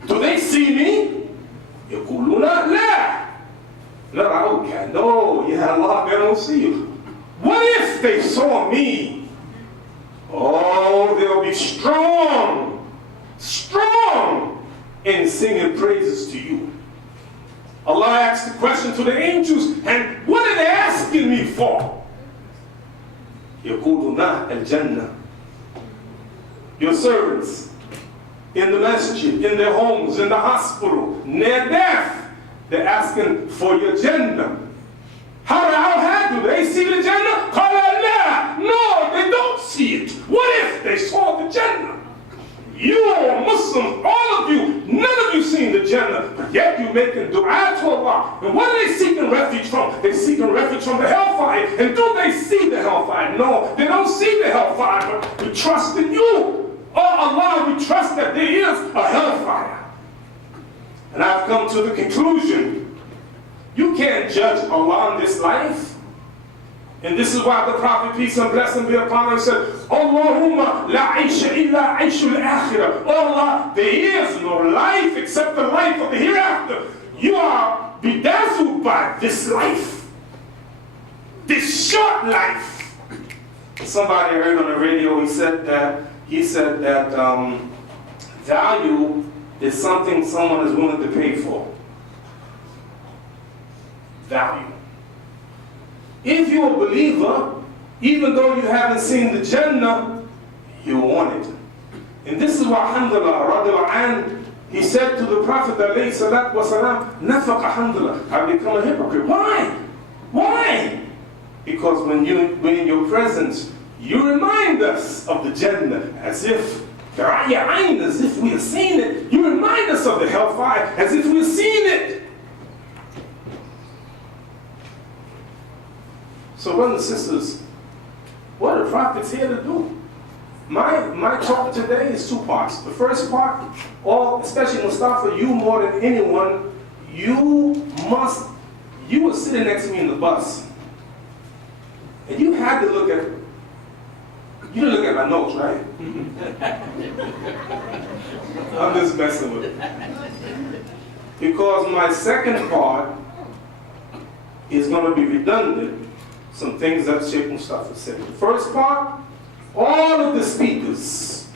Do they see me? يقولون لا. لا رأوك. No, ya Allah, they don't see you. What if they saw me? Oh, they'll be strong in singing praises to you. Allah asked the question to the angels, and what are they asking me for? يقولون الجنة. Your servants in the masjid, in their homes, in the hospital, near death, they're asking for your Jannah. How do they see the Jannah? No, they don't see it. What if they saw the Jannah? You are Muslims, all of you, none of you seen the Jannah, but yet you making dua to Allah. And what are they seeking refuge from? They're seeking refuge from the hellfire. And do they see the hellfire? No, they don't see the hellfire, but we trust in you. Oh Allah, we trust that there is a hellfire. And I've come to the conclusion, you can't judge Allah in this life. And this is why the Prophet, peace and blessing be upon him, said, Allahumma la aisha illa aishul akhirah. Oh Allah, there is no life except the life of the hereafter. You are bedazzled by this life, this short life. Somebody heard on the radio, he said that value is something someone is willing to pay for. Value. If you're a believer, even though you haven't seen the Jannah, you want it. And this is why, alhamdulillah, radiallahu anhu, he said to the Prophet, alayhi salatu wasalam, nafaq alhamdulillah, I've become a hypocrite. Why? Why? Because when you're in your presence, you remind us of the Jannah as if we have seen it. You remind us of the hellfire as if we've seen it. So brothers and sisters, what are the prophets here to do? My talk today is two parts. The first part, especially Mostafa, you more than anyone, you were sitting next to me in the bus. And you had to look at, you didn't look at my notes, right? I'm just messing with it. Because my second part is going to be redundant. Some things that Sheikh Mostafa said. The first part, all of the speakers,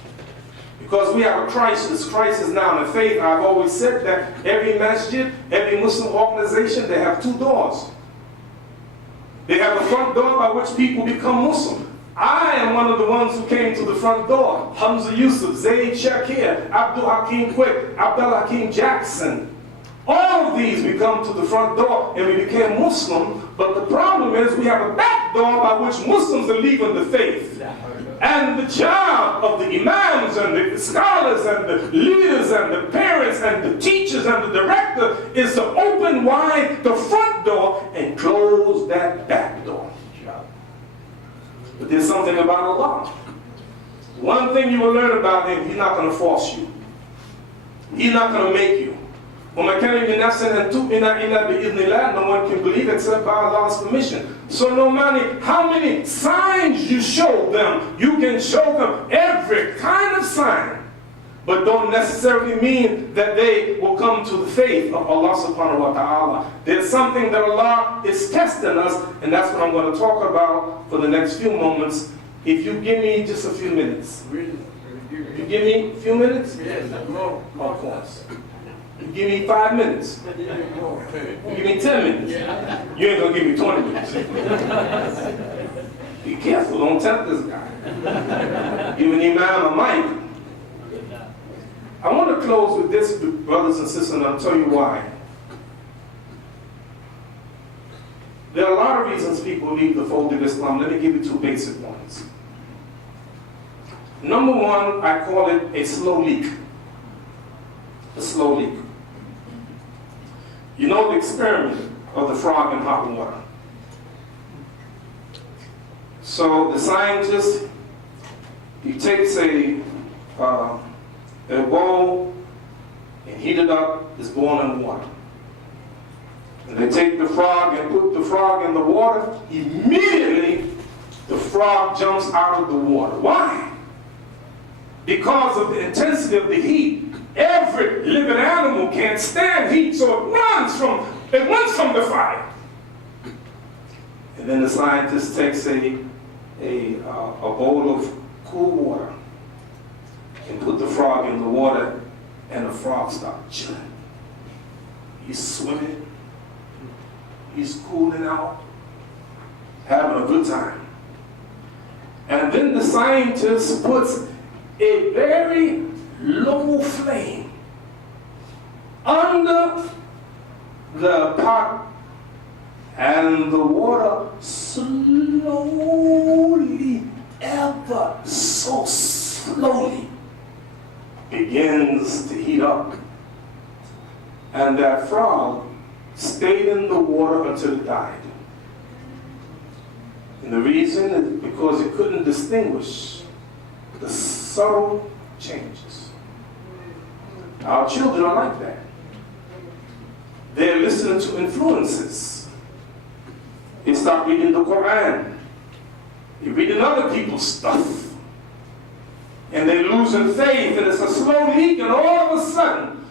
because we have a crisis now in the faith. I've always said that every masjid, every Muslim organization, they have two doors. They have a front door by which people become Muslim. I am one of the ones who came to the front door. Hamza Yusuf, Zaid Shakir, Abdul Hakim Quick, Abdul Hakim Jackson. All of these, we come to the front door and we became Muslim, but the problem is we have a back door by which Muslims are leaving the faith. And the job of the Imams and the scholars and the leaders and the parents and the teachers and the director is to open wide the front door and close that back door. But there's something about Allah. One thing you will learn about him, he's not going to force you. He's not going to make you. No one can believe except by Allah's permission. So no matter how many signs you show them, you can show them every kind of sign, but don't necessarily mean that they will come to the faith of Allah subhanahu wa ta'ala. There's something that Allah is testing us, and that's what I'm going to talk about for the next few moments. If you give me just a few minutes. You give me a few minutes? Yes, of course. You give me 5 minutes. You give me 10 minutes. You ain't gonna give me 20 minutes. Be careful, don't tempt this guy. Give an Imam a mic. I want to close with this, brothers and sisters, and I'll tell you why. There are a lot of reasons people leave the fold of Islam. Let me give you two basic ones. Number one, I call it a slow leak. A slow leak. You know the experiment of the frog in hot water. So the scientist, he takes a bowl and heat it up, it's boiling water. And they take the frog and put the frog in the water. Immediately, the frog jumps out of the water. Why? Because of the intensity of the heat. Every living animal can't stand heat, so it runs from the fire. And then the scientist takes a bowl of cool water and put the frog in the water, and the frog starts chilling. He's swimming. He's cooling out, having a good time. And then the scientist puts a very low flame under the pot, and the water slowly, ever so slowly, begins to heat up. And that frog stayed in the water until it died. And the reason is because it couldn't distinguish the subtle changes. Our children are like that. They're listening to influences. They start reading the Quran. They're reading other people's stuff. And they're losing faith, and it's a slow leak, and all of a sudden,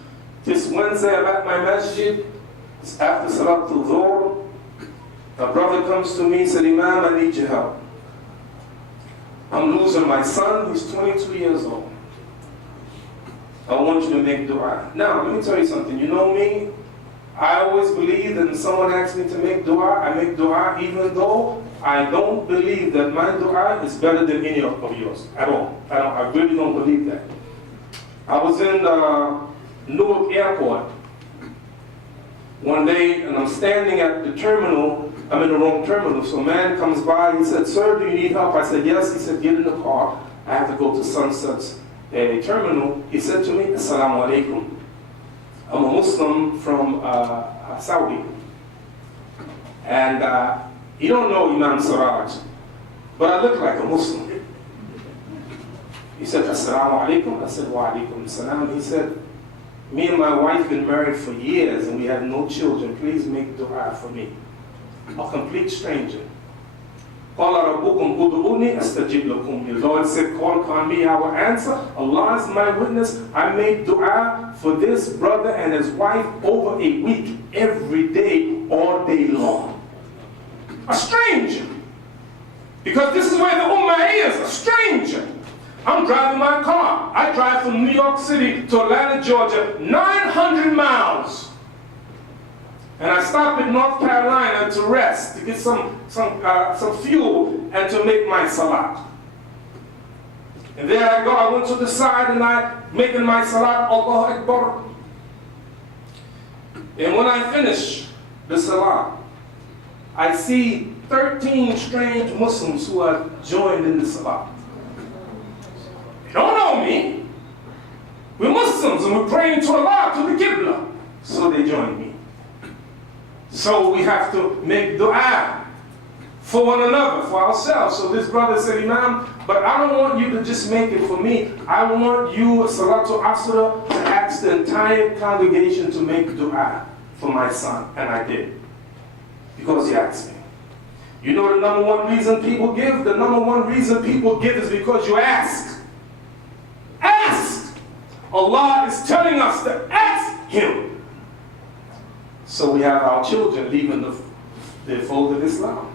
this Wednesday I'm at my masjid, it's after Salatul Dhuhr, a brother comes to me and said, Imam, I need your help. I'm losing my son, he's 22 years old. I want you to make dua. Now, let me tell you something. You know me, I always believe that when someone asks me to make dua, I make dua even though I don't believe that my dua is better than any of yours at all. I really don't believe that. I was in Newark Airport one day, and I'm standing at the terminal. I'm in the wrong terminal, so a man comes by. He said, "Sir, do you need help?" I said, "Yes." He said, "Get in the car. I have to go to Sunset's terminal." He said to me, "Assalamu alaikum. I'm a Muslim from Saudi. And you don't know Imam Siraj, but I look like a Muslim." He said, "Assalamu alaikum." I said, "Wa alaikum salam." He said, "Me and my wife been married for years and we have no children. Please make dua for me." A complete stranger. قَالَ رَبُّكُمْ أُدْعُونِي أَسْتَجِبْ لَكُمْ. The Lord said, "Call upon me, I will answer." Allah is my witness. I made dua for this brother and his wife over a week, every day, all day long. A stranger. Because this is where the ummah is, a stranger. I'm driving my car. I drive from New York City to Atlanta, Georgia, 900 miles. And I stopped in North Carolina to rest, to get some fuel and to make my salat. And there I go. I went to the side and I making my salat, Allahu Akbar. And when I finish the salat, I see 13 strange Muslims who are joined in the salat. They don't know me. We're Muslims and we're praying to Allah, to the Qibla. So they join me. So we have to make dua for one another, for ourselves. So this brother said, "Imam, but I don't want you to just make it for me. I want you, Salatul Asr, to ask the entire congregation to make dua for my son." And I did. Because he asked me. You know the number one reason people give? The number one reason people give is because you ask. Ask! Allah is telling us to ask Him. So we have our children leaving the fold of Islam.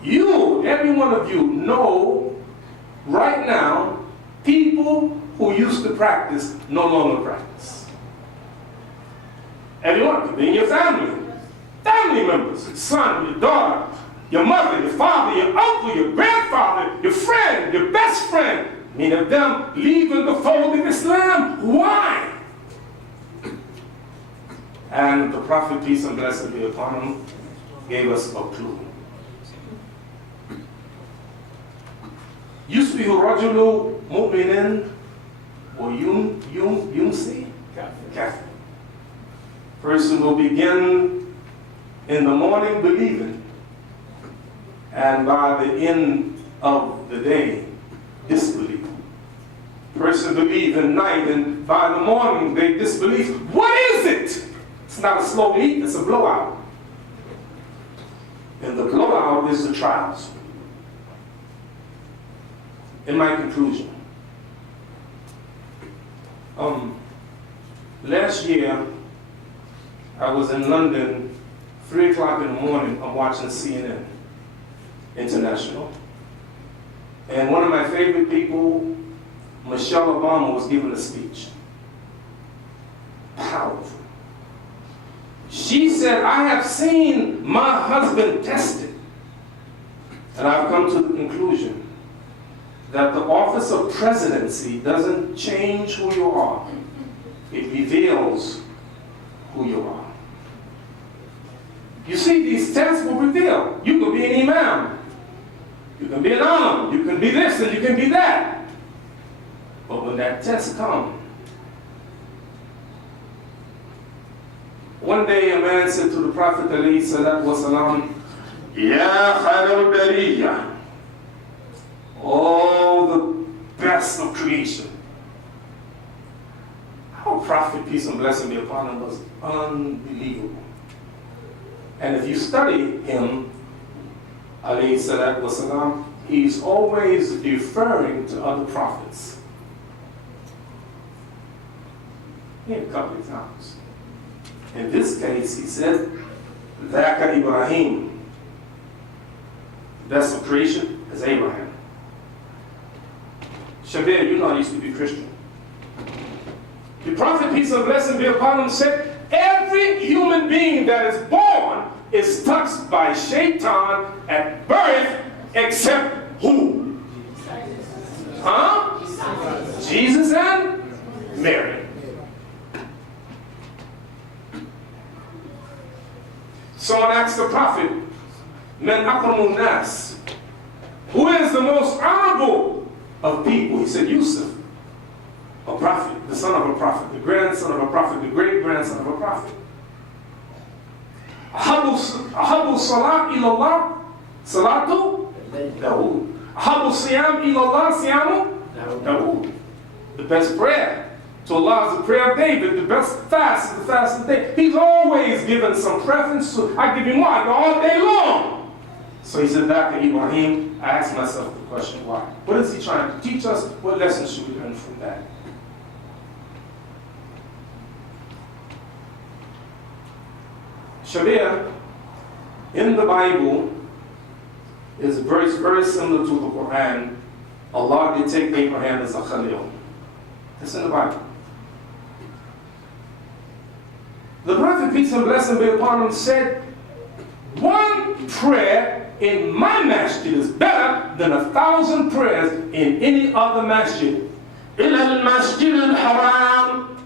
You, every one of you, know right now people who used to practice no longer practice. Everyone could be in your family members, your son, your daughter, your mother, your father, your uncle, your grandfather, your friend, your best friend. Many of them leaving the fold of Islam. Why? And the Prophet, peace and blessing be upon him, gave us a clue. يُصْبِحُ الرَّجُلُ مُؤْمِنًا وَيُمْسِي كَافِرًا. Person will begin in the morning believing, and by the end of the day, disbelieve. Person believe in night, and by the morning they disbelieve. What is it? It's not a slow leak, it's a blowout. And the blowout is the trials. In my conclusion, last year I was in London, 3 o'clock in the morning, I'm watching CNN International. And one of my favorite people, Michelle Obama, was giving a speech. Powerful. She said, I have seen my husband tested, and I've come to the conclusion that the office of presidency doesn't change who you are. It reveals who you are. You see, these tests will reveal. You can be an imam. You can be an alim. You can be this and you can be that. But when that test comes, one day a man said to the Prophet alayhi salatu wasalam, Ya khayr al-bariyah, oh, the best of creation. Our Prophet, peace and blessing be upon him, was unbelievable. And if you study him, alayhi salatu wasalam, he's always referring to other prophets. A couple of times. In this case, he said, Dhaka Ibrahim. The best of creation is Abraham. Shabir, you know I used to be Christian. The Prophet, peace and blessing be upon him, said, every human being that is born is touched by Shaitan at birth, except who? Huh? Jesus and Mary. Someone asked the Prophet, Man akramun nas, who is the most honorable of people? He said, Yusuf, a prophet, the son of a prophet, the grandson of a prophet, the great-grandson of a prophet. Ahabu salat ilallah, salatu, Dawood. Ahabu siyam ilallah, siyamu, Dawood. The best prayer to Allah is the prayer of David. The best fast is the fast of David. He's always given some preference to, I give him one all day long. So he said, Dr. Ibrahim, I asked myself the question, why? What is he trying to teach us? What lessons should we learn from that? Shabir, in the Bible, is a verse very similar to the Quran. Allah did take Abraham as a Khalil. It's in the Bible. The Prophet, peace and blessing be upon him, said, one prayer in my masjid is better than 1,000 prayers in any other masjid. Illa al-masjid al-haram.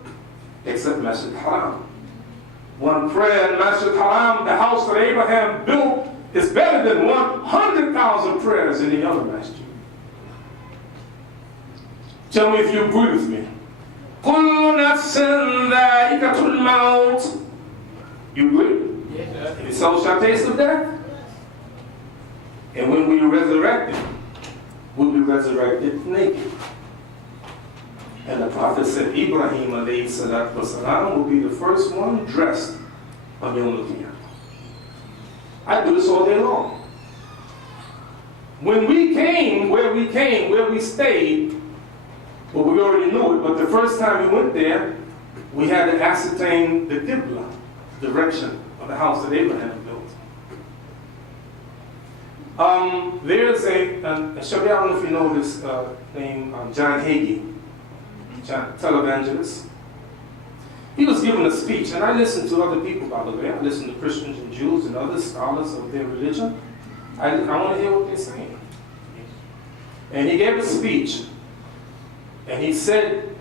Except Masjid Haram. One prayer in Masjid Haram, the house that Abraham built, is better than 100,000 prayers in any other masjid. Tell me if you agree with me. كل نفس ذائقة الموت. You agree? Yes. Any soul shall taste of death? And when we are resurrected, we'll be resurrected naked. And the Prophet said, Ibrahim alayhi salatu wasalam will be the first one dressed on Yawm al-Qiyamah. I do this all day long. When we came, where we stayed, well, we already knew it, but the first time we went there, we had to ascertain the Qibla, the direction of the house that Abraham built. There's Shabir, I don't know if you know this name, John Hagee, televangelist. He was giving a speech, and I listened to other people, by the way. I listened to Christians and Jews and other scholars of their religion. I want to hear what they're saying. And he gave a speech, and he said,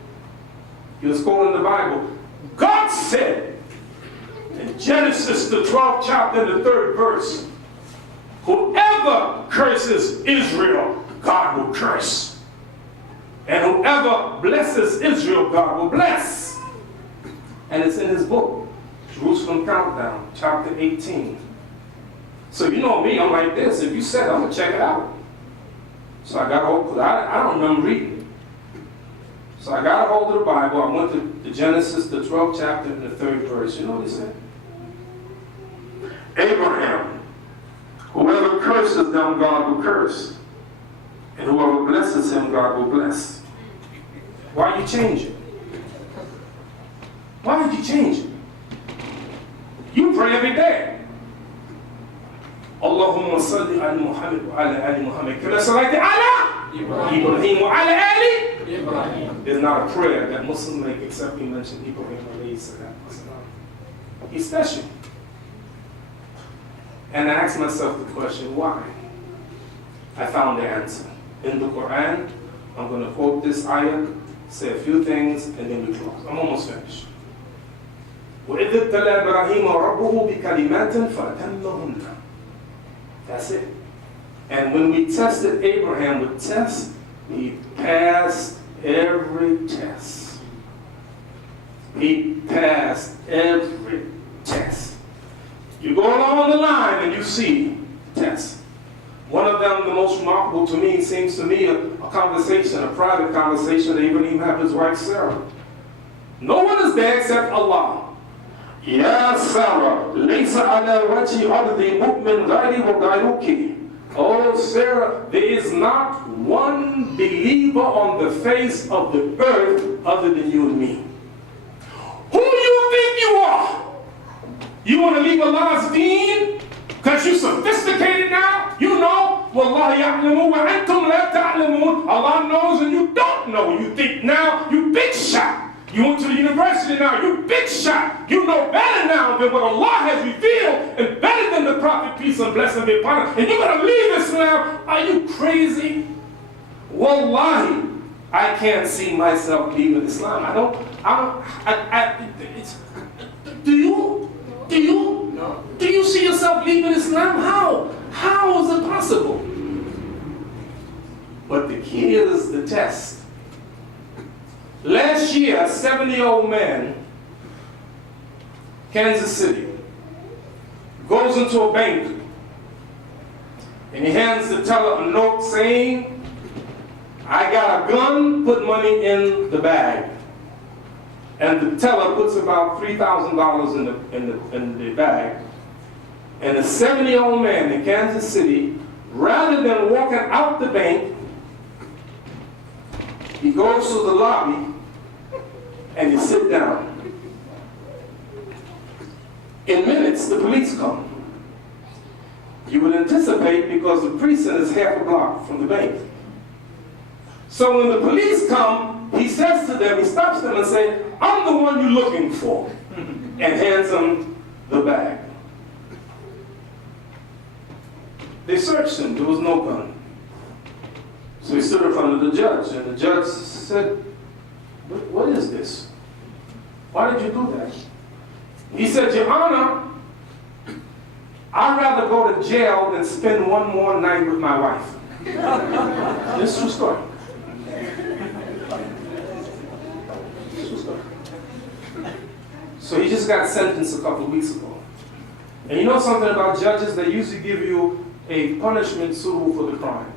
he was quoting the Bible, God said in Genesis, the 12th chapter, the 3rd verse, whoever curses Israel, God will curse. And whoever blesses Israel, God will bless. And it's in his book. Jerusalem Countdown, chapter 18. So you know me, I'm like this. If you said it, I'm going to check it out. So I got a hold, because I don't remember reading it. So I got a hold of the Bible. I went to Genesis, the 12th chapter, and the 3rd verse. You know what it said? Abraham, whoever curses them, God will curse. And whoever blesses him, God will bless. Why you change it? Why did you change it? You pray every day. Allahumma salli ala Muhammad wa ala ali Muhammad. Kama sallaita ala Ibrahim wa ala ali Ibrahim. There's not a prayer that Muslims make except we mention Ibrahim alayhi salam. He's special. And I asked myself the question, why? I found the answer. In the Quran, I'm going to quote this ayah, say a few things, and then we close. I'm almost finished. وَإِذِ ابْتَلَى إِبْرَاهِيمَ رَبُّهُ بِكَلِمَاتٍ فَأَتَمَّهُنَّ. That's it. And when we tested Abraham with tests, he passed every test. He passed every test. You go along the line and you see tests. One of them, the most remarkable to me, seems to me a conversation, a private conversation that Abraham had with his wife Sarah. No one is there except Allah. Ya Sarah, laysa ala wajhi ardi mu'min ghayri wa ghayruki. Oh Sarah, there is not one believer on the face of the earth other than you and me. Who do you think you are? You want to leave Allah's deen? Because you're sophisticated now? You know, Wallahu ya'lamu wa antum la ta'lamun. Allah knows and you don't know. You think now, you big shot. You went to the university now, you big shot. You know better now than what Allah has revealed and better than the Prophet, peace and blessing be upon him. And you're going to leave Islam? Are you crazy? Wallahi, I can't see myself leaving Islam. Do you see yourself leaving Islam? How is it possible? But the key is the test. Last year, a 70-year-old man, Kansas City, goes into a bank and he hands the teller a note saying, I got a gun, put money in the bag. And the teller puts about $3,000 in the bag. And the 70-year-old man in Kansas City, rather than walking out the bank, he goes to the lobby and he sits down. In minutes, the police come. You would anticipate because the precinct is half a block from the bank. So when the police come, he says to them, he stops them and says, I'm the one you're looking for, and hands them the bag. They searched him, there was no gun. So he stood in front of the judge, and the judge said, what is this? Why did you do that? He said, Your Honor, I'd rather go to jail than spend one more night with my wife. This is true story. True story. So he just got sentenced a couple of weeks ago. And you know something about judges? They usually give you a punishment suitable for the crime.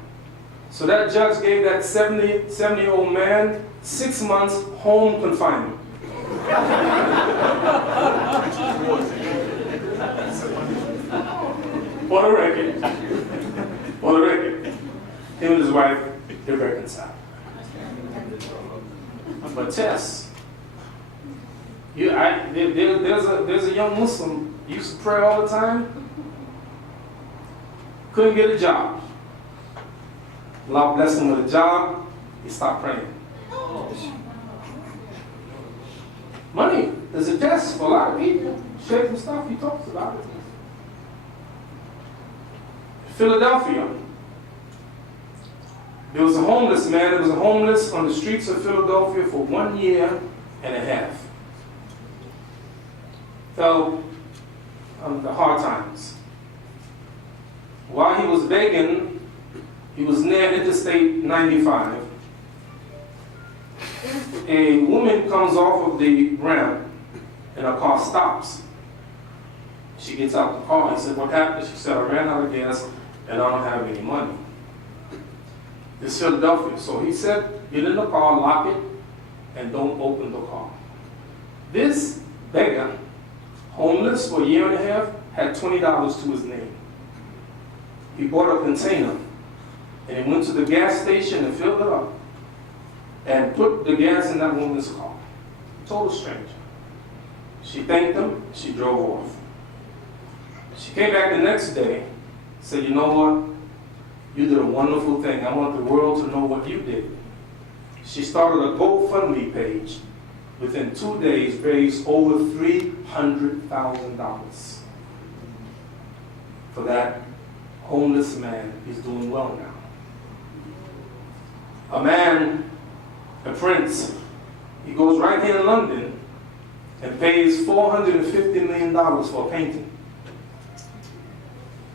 So that judge gave that 70-year-old man 6 months home confinement. For the record, him and his wife, they're reconciled. But Tess, there's a young Muslim, used to pray all the time, couldn't get a job. Allah blessed him with a job, he stopped praying. Money is a test for a lot of people. Sheikh Mostafa, he talks about it. Philadelphia, there was a homeless man that was homeless on the streets of Philadelphia for 1 year and a half. Fell on the hard times. While he was begging, he was near Interstate 95. A woman comes off of the ramp and her car stops. She gets out the car. He said, what happened? She said, I ran out of gas and I don't have any money. This is Philadelphia. So he said, get in the car, lock it, and don't open the car. This beggar, homeless for a year and a half, had $20 to his name. He bought a container and he went to the gas station and filled it up and put the gas in that woman's car. Total stranger. She thanked him, she drove off. She came back the next day, said, you know what? You did a wonderful thing. I want the world to know what you did. She started a GoFundMe page. Within 2 days, raised over $300,000 for that homeless man. He's doing well now. A man, a prince, he goes right here in London and pays $450 million for a painting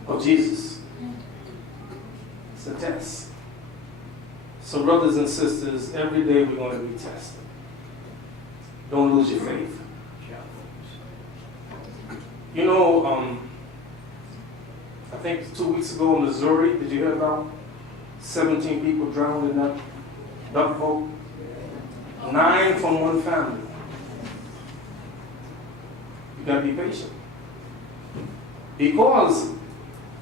of Jesus. It's a test. So brothers and sisters, every day we're going to be tested. Don't lose your faith. You know, I think 2 weeks ago in Missouri, did you hear about 17 people drowned in that duck boat? 9 from one family. You gotta be patient. Because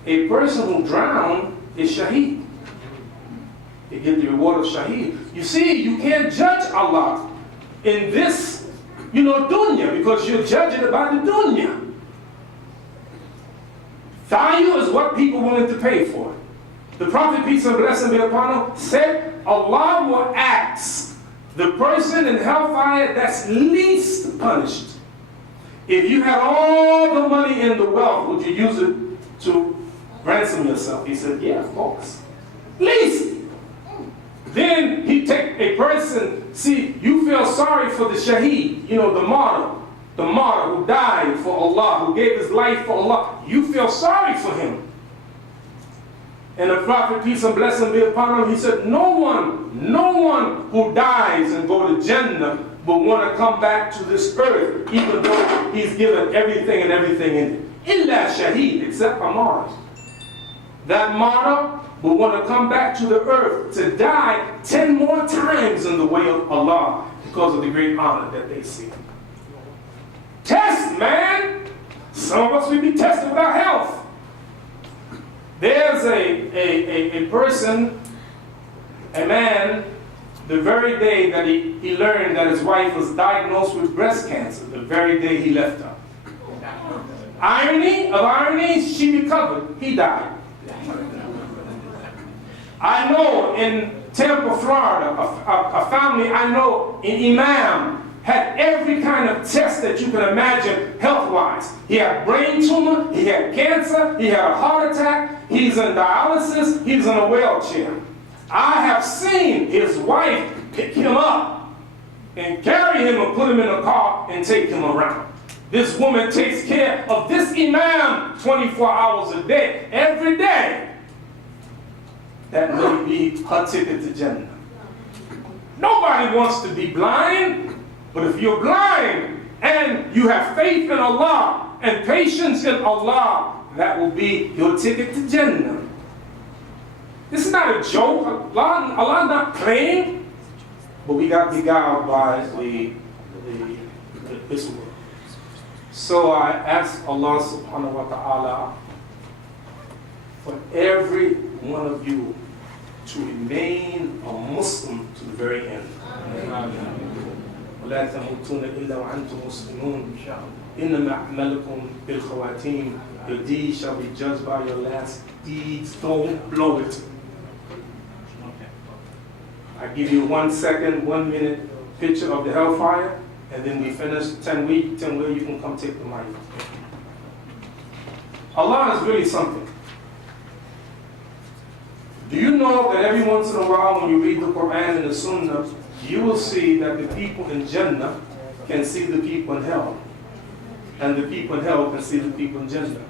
a person who drowned is shaheed. You get the reward of shaheed. You see, you can't judge Allah in this, dunya, because you're judging it by the dunya. Value is what people willing to pay for it. The Prophet, peace and blessing be upon him, said, Allah will ask the person in hellfire that's least punished. If you had all the money in the wealth, would you use it to ransom yourself? He said, yeah, of course. Least. Then he take a person, see, you feel sorry for the shaheed, the martyr who died for Allah, who gave his life for Allah. You feel sorry for him. And the Prophet, peace and blessing be upon him, he said, no one who dies and go to Jannah will want to come back to this earth, even though he's given everything and everything in it. Illa shaheed, except a martyr. That martyr will want to come back to the earth to die 10 more times in the way of Allah because of the great honor that they see. Test, man! Some of us will be tested with our health. There's a person, a man, the very day that he learned that his wife was diagnosed with breast cancer, the very day he left her. Irony of ironies, she recovered, he died. I know in Tampa, Florida, a family I know in Imam had every kind of test that you can imagine health-wise. He had brain tumor, he had cancer, he had a heart attack, he's in dialysis, he's in a wheelchair. I have seen his wife pick him up and carry him and put him in a car and take him around. This woman takes care of this Imam 24 hours a day, every day. That may be her ticket to Jannah. Nobody wants to be blind, but if you're blind and you have faith in Allah and patience in Allah, that will be your ticket to Jannah. This is not a joke. Allah is not playing, but we got beguiled by this world. So I ask Allah subhanahu wa ta'ala for every one of you to remain a Muslim to the very end. ولا تموتون إلا وأنتم مسلمون إنما أعمالكم بالخواتيم. Your deeds shall be judged by your last deeds. Don't blow it. I give you 1 second, 1 minute picture of the hellfire, and then we finish 10 weeks, 10 where you can come take the mic. Allah is really something. Do you know that every once in a while when you read the Quran and the Sunnah, you will see that the people in Jannah can see the people in hell, and the people in hell can see the people in Jannah.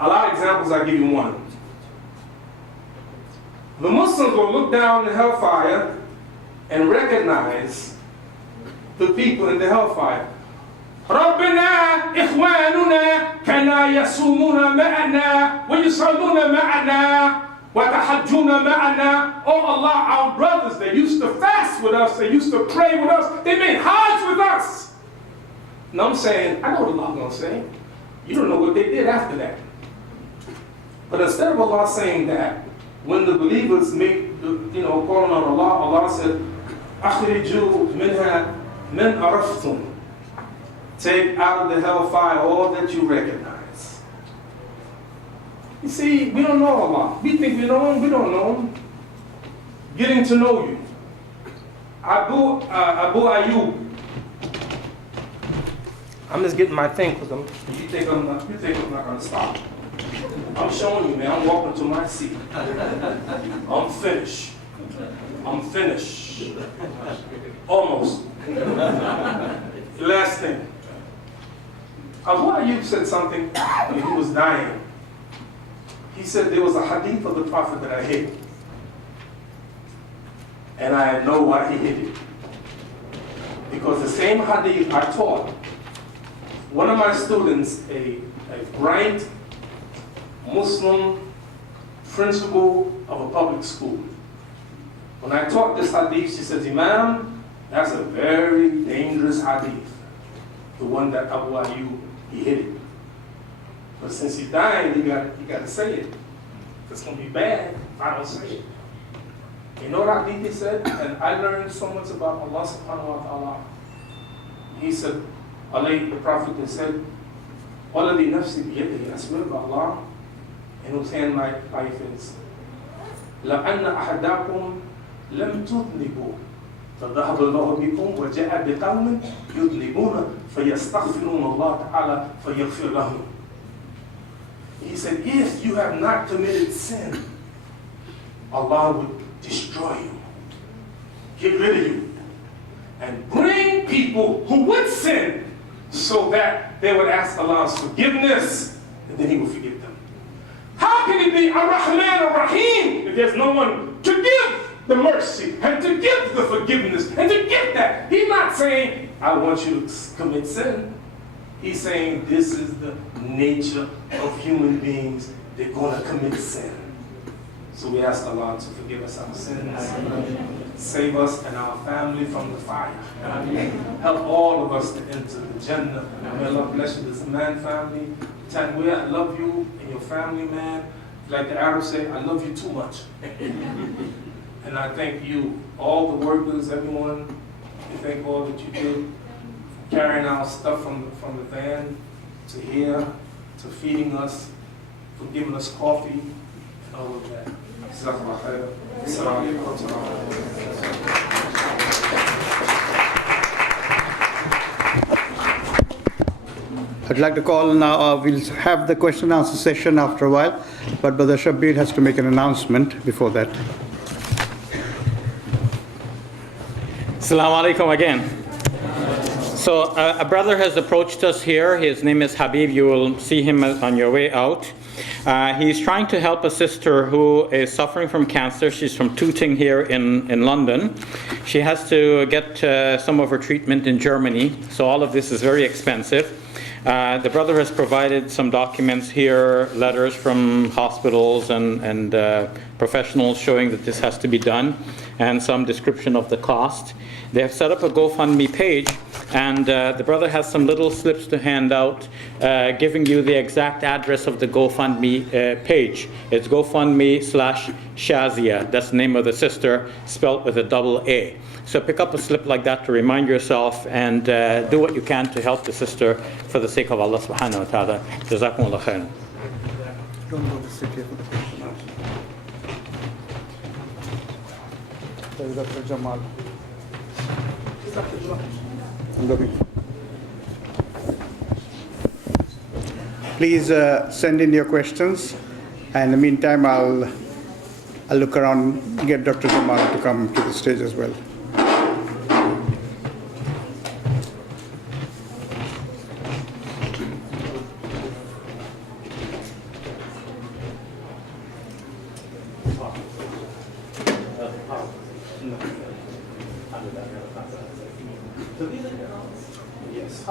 A lot of examples, I'll give you one. The Muslims will look down the hellfire and recognize the people in the hellfire. رَبِّنَا إخواننا كنا يصومون معنا ويصلون معنا وتحجون معنا. Oh Allah, our brothers, they used to fast with us, they used to pray with us, they made Hajj with us. Now I'm saying, I know what Allah's going to say. You don't know what they did after that. But instead of Allah saying that, when the believers make, calling on Allah, Allah said, أخرجوا منها من عرفتم. Take out of the hellfire all that you recognize. You see, we don't know Allah. We think we know Him, we don't know Him. Getting to know you. Abu Ayyub. I'm just getting my thing because you think I'm not going to stop. I'm showing you, man. I'm walking to my seat. I'm finished. Almost. Last thing. Abu Ayyub said something when he was dying. He said there was a hadith of the Prophet that I hid. And I know why he hid it. Because the same hadith I taught one of my students, a bright Muslim principal of a public school. When I taught this hadith, she says, Imam, that's a very dangerous hadith. The one that Abu Ayyub, he hid it. But since he's dying, you got to say it. It's going to be bad if I don't say it. You know what hadith he said? And I learned so much about Allah subhanahu wa ta'ala. He said, the Prophet said, وَالَّذِي نَفْسِي بِيَدِهِ, I swear by Allah, in whose hand my life is. لَأَنَّ أَحَدَكُمْ لَمْ تُذْنِبُوا فَذَهَبَ اللَّهُ بِكُمْ وَجَاءَ بِقَوْمٍ يُذْنِبُونَ فَيَسْتَغْفِرُونَ اللَّهَ تَعَالَى فَيَغْفِرْ لَهُمْ. He said, if you have not committed sin, Allah would destroy you, get rid of you, and bring people who would sin so that they would ask Allah's forgiveness, and then He will forgive them. How can He be Ar-Rahman Ar-Rahim if there's no one to give the mercy and to give the forgiveness and to give that? He's not saying, I want you to commit sin. He's saying this is the nature of human beings. They're going to commit sin. So we ask Allah to forgive us our sins, save us and our family from the fire. Help all of us to enter the Jannah. May Allah bless you, the Zaman family. Tanweer, I love you and your family, man. Like the Arabs say, I love you too much. And I thank you, all the workers, everyone. I thank all that you did, carrying our stuff from the van to here, to feeding us, for giving us coffee, and all of that. I'd like to call now, we'll have the question and answer session after a while, but Brother Shabir has to make an announcement before that. Assalamu alaikum again. So a brother has approached us here. His name is Habib. You will see him on your way out. He's trying to help a sister who is suffering from cancer. She's from Tooting here in London. She has to get some of her treatment in Germany. So all of this is very expensive. The brother has provided some documents here, letters from hospitals and professionals showing that this has to be done, and some description of the cost. They have set up a GoFundMe page, and the brother has some little slips to hand out giving you the exact address of the GoFundMe page. It's GoFundMe/Shazia. That's the name of the sister, spelt with a double A. So pick up a slip like that to remind yourself, and do what you can to help the sister for the sake of Allah subhanahu wa ta'ala. Jazakumullah khairan. Don't go to sit here for the question. There's Dr. Jamal. Please send in your questions, and in the meantime I'll look around, get Dr. Jamal to come to the stage as well. Yes.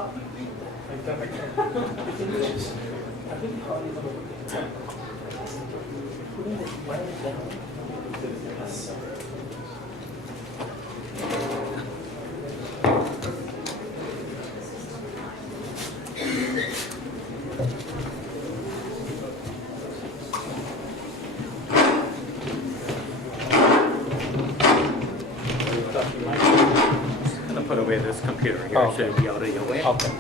I'm gonna put away this computer here. Oh, It should be out of your way. Okay.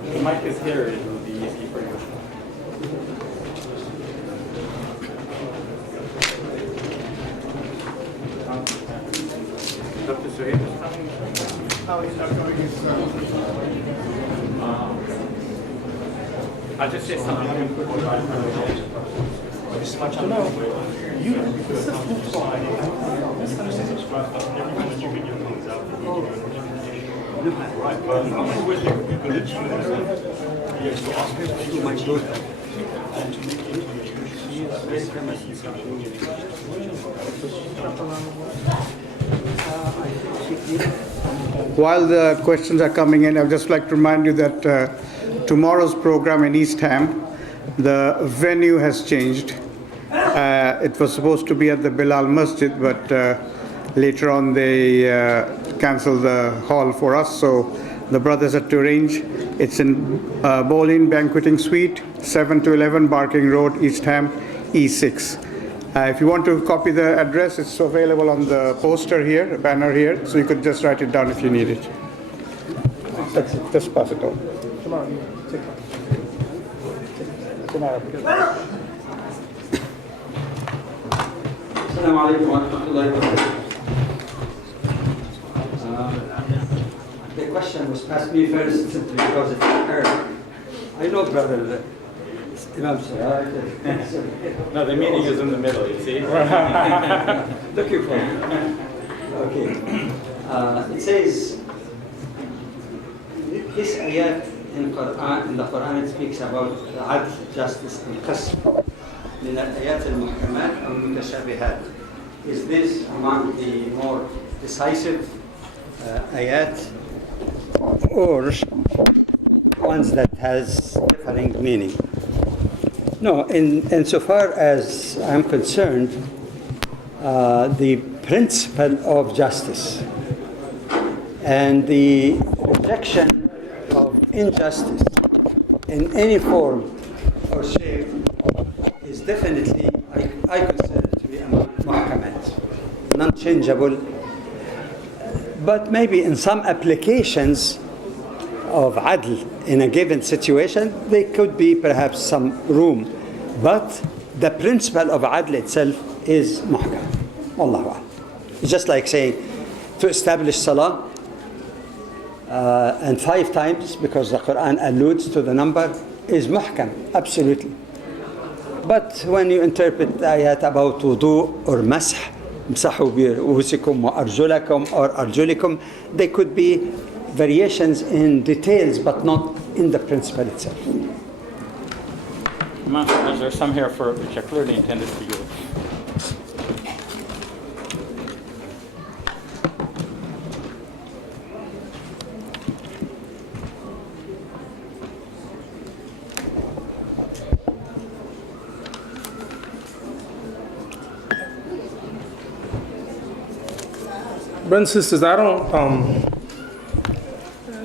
The mic is here, it will be easy for you. Dr. Suhaib is coming? No, he's not going. I'll just say something. While the questions are coming in, I'd just like to remind you that tomorrow's program in East Ham, the venue has changed. It was supposed to be at the Bilal Masjid, but later on they canceled the hall for us, so the brothers had to arrange. It's in Bolin Banqueting Suite, 7 to 11 Barking Road, East Ham, E6. If you want to copy the address, it's available on the poster here, the banner here, so you could just write it down if you need it. That's it. Just pass it on. Come on, take it. It's in Arabic. Assalamu alaikum wa rahmatullahi wa barakatuh. The question was asked me first simply because it's Arabic. I know, brother, Imam Siraj. No, the meaning is in the middle, you see? Looking for it. Okay. It says, this ayat in the Quran, it speaks about adl, justice, and qasm. من الآيات المحكمات أو المتشابهات. Is this among the more decisive ayat or ones that has differing meaning? No, insofar as I'm concerned, the principle of justice and the rejection of injustice in any form or shape is definitely, I consider it to be among muhkamat, non-changeable. But maybe in some applications of adl in a given situation, there could be perhaps some room. But the principle of adl itself is muhkam. Wallahu a'lam. It's just like saying to establish salah and 5 times, because the Quran alludes to the number, is muhkam, absolutely. But when you interpret ayat about wudu or masah, امسحوا برؤوسكم وأرجلكم or أرجلكم, they could be variations in details, but not in the principle itself. Imam, there's some here for which are clearly intended for you. Brothers and sisters, I don't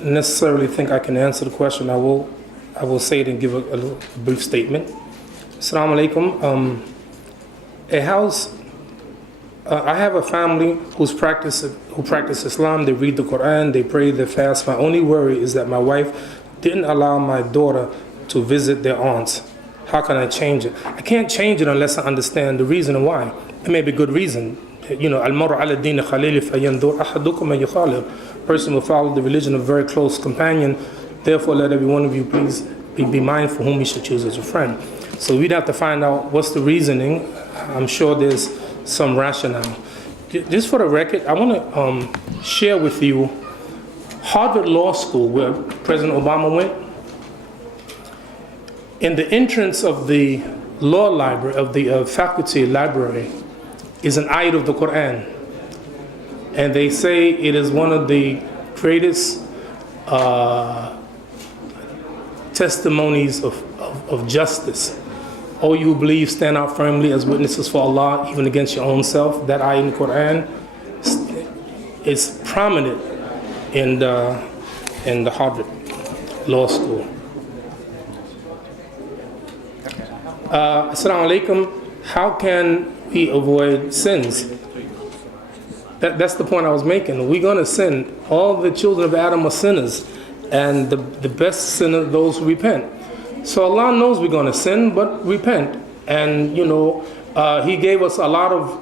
necessarily think I can answer the question. I will say it and give a little brief statement. Assalamu alaikum. A house. I have a family who practice Islam. They read the Quran. They pray. They fast. My only worry is that my wife didn't allow my daughter to visit their aunts. How can I change it? I can't change it unless I understand the reason why. It may be good reason. Al-maru ala din khalili fayandur ahadukum man yukhalil. Person will follow the religion of a very close companion. Therefore, let every one of you please be mindful whom you should choose as a friend. So we'd have to find out what's the reasoning. I'm sure there's some rationale. Just for the record, I want to share with you Harvard Law School, where President Obama went. In the entrance of the law library, of the faculty library, is an ayat of the Quran. And they say it is one of the greatest testimonies of justice. All you who believe, stand out firmly as witnesses for Allah, even against your own self. That ayat in the Quran is prominent in the Harvard Law School. Assalamu alaikum. How can we avoid sins? That's the point I was making. We're going to sin. All the children of Adam are sinners, and the best sinner are those who repent. So Allah knows we're going to sin, but repent. And He gave us a lot of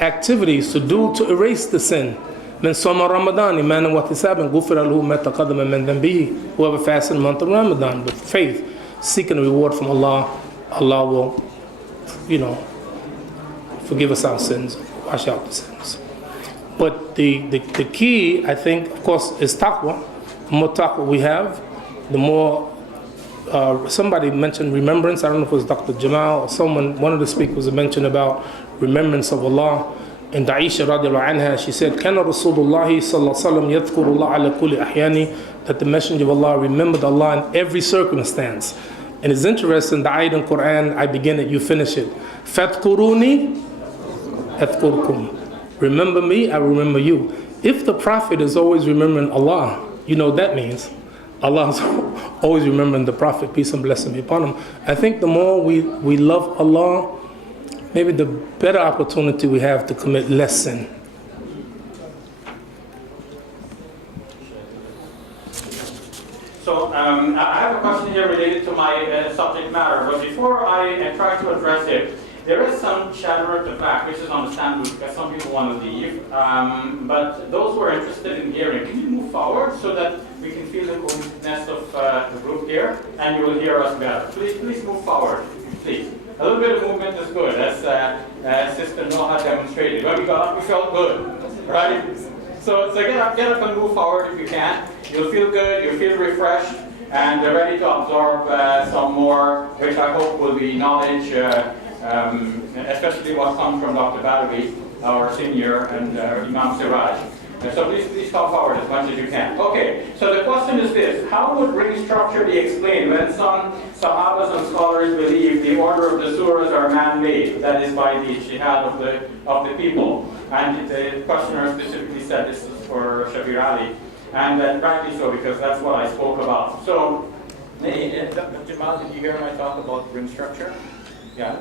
activities to do to erase the sin. من صوم رمضان إيمانا واحتسابا غفر له ما تقدم من ذنبه. Whoever fasts in the month of Ramadan with faith, seeking a reward from Allah, Allah will, forgive us our sins, wash out the sins. But the key, I think, of course, is taqwa. The more taqwa we have, the more. Somebody mentioned remembrance. I don't know if it was Dr. Jamal or someone. One of the speakers mentioned about remembrance of Allah. And Aisha radiallahu anha, she said, "Kana Rasulullah sallallahu alaihi wasallam yadhkurullah ala kulli ahyani," that the Messenger of Allah remembered Allah in every circumstance. And it's interesting, the ayat in Quran, I begin it, you finish it. Fadhkuruni adhkurkum. Remember me, I remember you. If the Prophet is always remembering Allah, you know what that means. Allah is always remembering the Prophet, peace and blessing be upon him. I think the more we love Allah, maybe the better opportunity we have to commit less sin. So I have a question here related to my subject matter, but before I try to address it, there is some chatter at the back, which is understandable because some people want to leave. But those who are interested in hearing, can you move forward so that we can feel the cohesiveness of the group here, and you will hear us better. Please move forward, please. A little bit of movement is good, as Sister Noha demonstrated. When we got up, we felt good, right? So get up and move forward if you can. You'll feel good, you'll feel refreshed, and ready to absorb some more, which I hope will be knowledge, especially what comes from Dr. Badawi, our senior, and Imam Siraj. So please come forward as much as you can. Okay, so the question is this: how would ring structure be explained when some Sahabas and scholars believe the order of the surahs are man-made, that is by the ijtihad of the people? And the questioner specifically said this is for Shabir Ali, and rightly so, because that's what I spoke about. So, Jamal, did you hear my talk about ring structure? Yeah.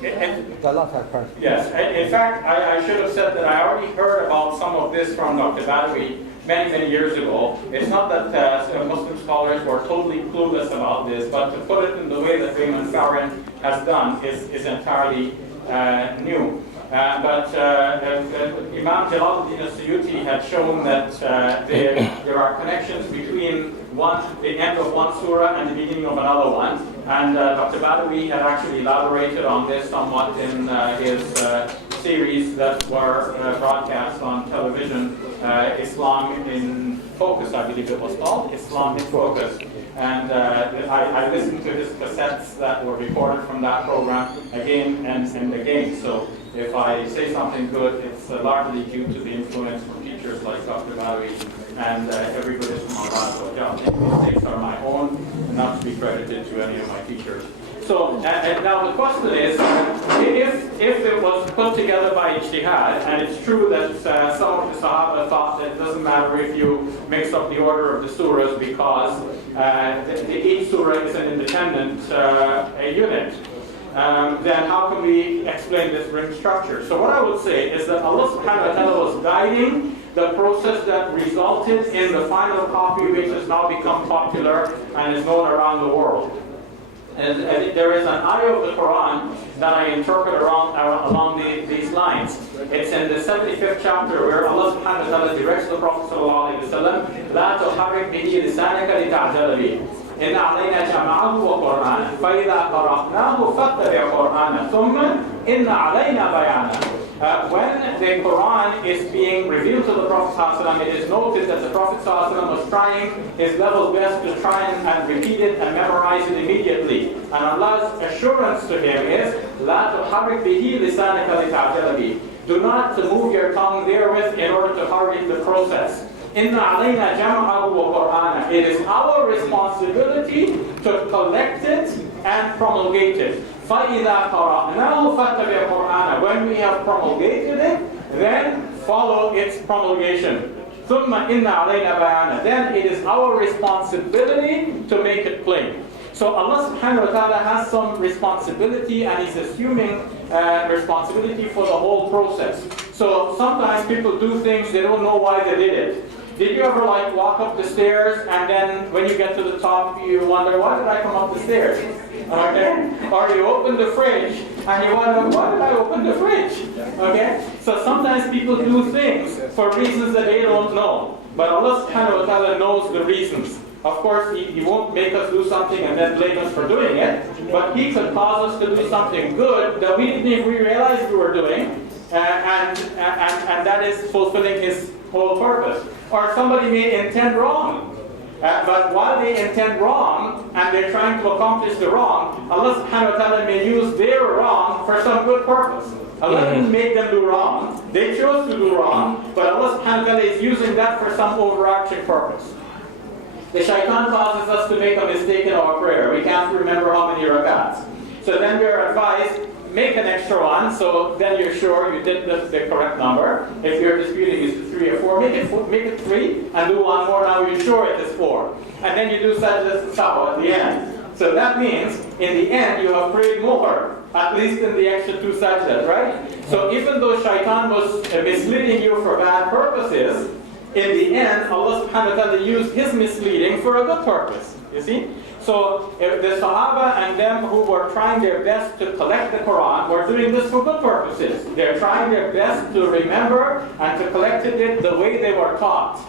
Yes. In fact, I should have said that I already heard about some of this from Dr. Badawi many years ago. It's not that Muslim scholars were totally clueless about this, but to put it in the way that Raymond Farron has done is entirely new. But Imam Jalaluddin al-Suyuti had shown that there are connections between the end of one surah and the beginning of another one. And Dr. Badawi had actually elaborated on this somewhat in his series that were broadcast on television, Islam in Focus, I believe it was called, Islam in Focus. And I listened to his cassettes that were recorded from that program again and again. So if I say something good, it's largely due to the influence from teachers like Dr. Badawi and every good is from Allah. So these mistakes are my own and not to be credited to any of my teachers. So now the question is, if it was put together by ijtihad, and it's true that some of the Sahaba thought that it doesn't matter if you mix up the order of the surahs because each surah is an independent unit, then how can we explain this ring structure? So what I would say is that Allah subhanahu wa ta'ala was guiding the process that resulted in the final copy, which has now become popular and is known around the world. And there is an ayah of the Quran that I interpret along these lines. It's in the 75th chapter where Allah subhanahu wa ta'ala directs the Prophet sallallahu alayhi wa sallam, لَا تُحَرِّكْ بِهِ لِسَانَكَ لِتَعْجَلَ بِهِ إِنَّ عَلَيْنَا جَمْعَهُ وَقُرْآنَهُ فَإِذَا قَرَأْنَاهُ فَاتَّبِعْ قُرْآنَهُ ثُمَّ إِنَّ عَلَيْنَا بَيَانَهُ. When the Quran is being revealed to the Prophet ﷺ, it is noted that the Prophet ﷺ was trying his level best to try and repeat it and memorize it immediately. And Allah's assurance to him is, لَا تُحَرِّكْ بِهِ لِسَانَكَ لِتَعْجَلَ بِهِ. Do not to move your tongue therewith in order to hurry the process. إِنَّ عَلَيْنَا جَمْعَهُ وَقُرْآنَهُ. It is our responsibility to collect it and promulgate it. فَإِذَا قَرَأْنَاهُ فَاتَّبِعْ قُرْآنَهُ. When we have promulgated it, then follow its promulgation. ثُمَّ إِنَّ عَلَيْنَا بَيَانَهُ. Then it is our responsibility to make it plain. So Allah subhanahu wa ta'ala has some responsibility, and He's assuming responsibility for the whole process. So sometimes people do things, they don't know why they did it. Did you ever walk up the stairs and then when you get to the top you wonder, why did I come up the stairs? Okay? Or you open the fridge and you wonder, why did I open the fridge? Okay? So sometimes people do things for reasons that they don't know. But Allah subhanahu wa ta'ala knows the reasons. Of course, he won't make us do something and then blame us for doing it, but He could cause us to do something good that we didn't even realize we were doing, and that is fulfilling His whole purpose. Or somebody may intend wrong, but while they intend wrong and they're trying to accomplish the wrong, Allah subhanahu wa ta'ala may use their wrong for some good purpose. Allah didn't make them do wrong, they chose to do wrong, but Allah subhanahu wa ta'ala is using that for some overarching purpose. The shaitan causes us to make a mistake in our prayer. We can't remember how many rakats. So then we're advised, make an extra one, so then you're sure you did the correct number. If you're disputing is it 3 or 4, make it 3 and do one more. Now you're sure it is 4. And then you do sajda sawa at the end. So that means, in the end, you have prayed more, at least in the extra 2 sajdas, right? So even though shaitan was misleading you for bad purposes, in the end, Allah subhanahu wa ta'ala used his misleading for a good purpose, you see? So the Sahaba and them who were trying their best to collect the Quran were doing this for good purposes. They're trying their best to remember and to collect it the way they were taught.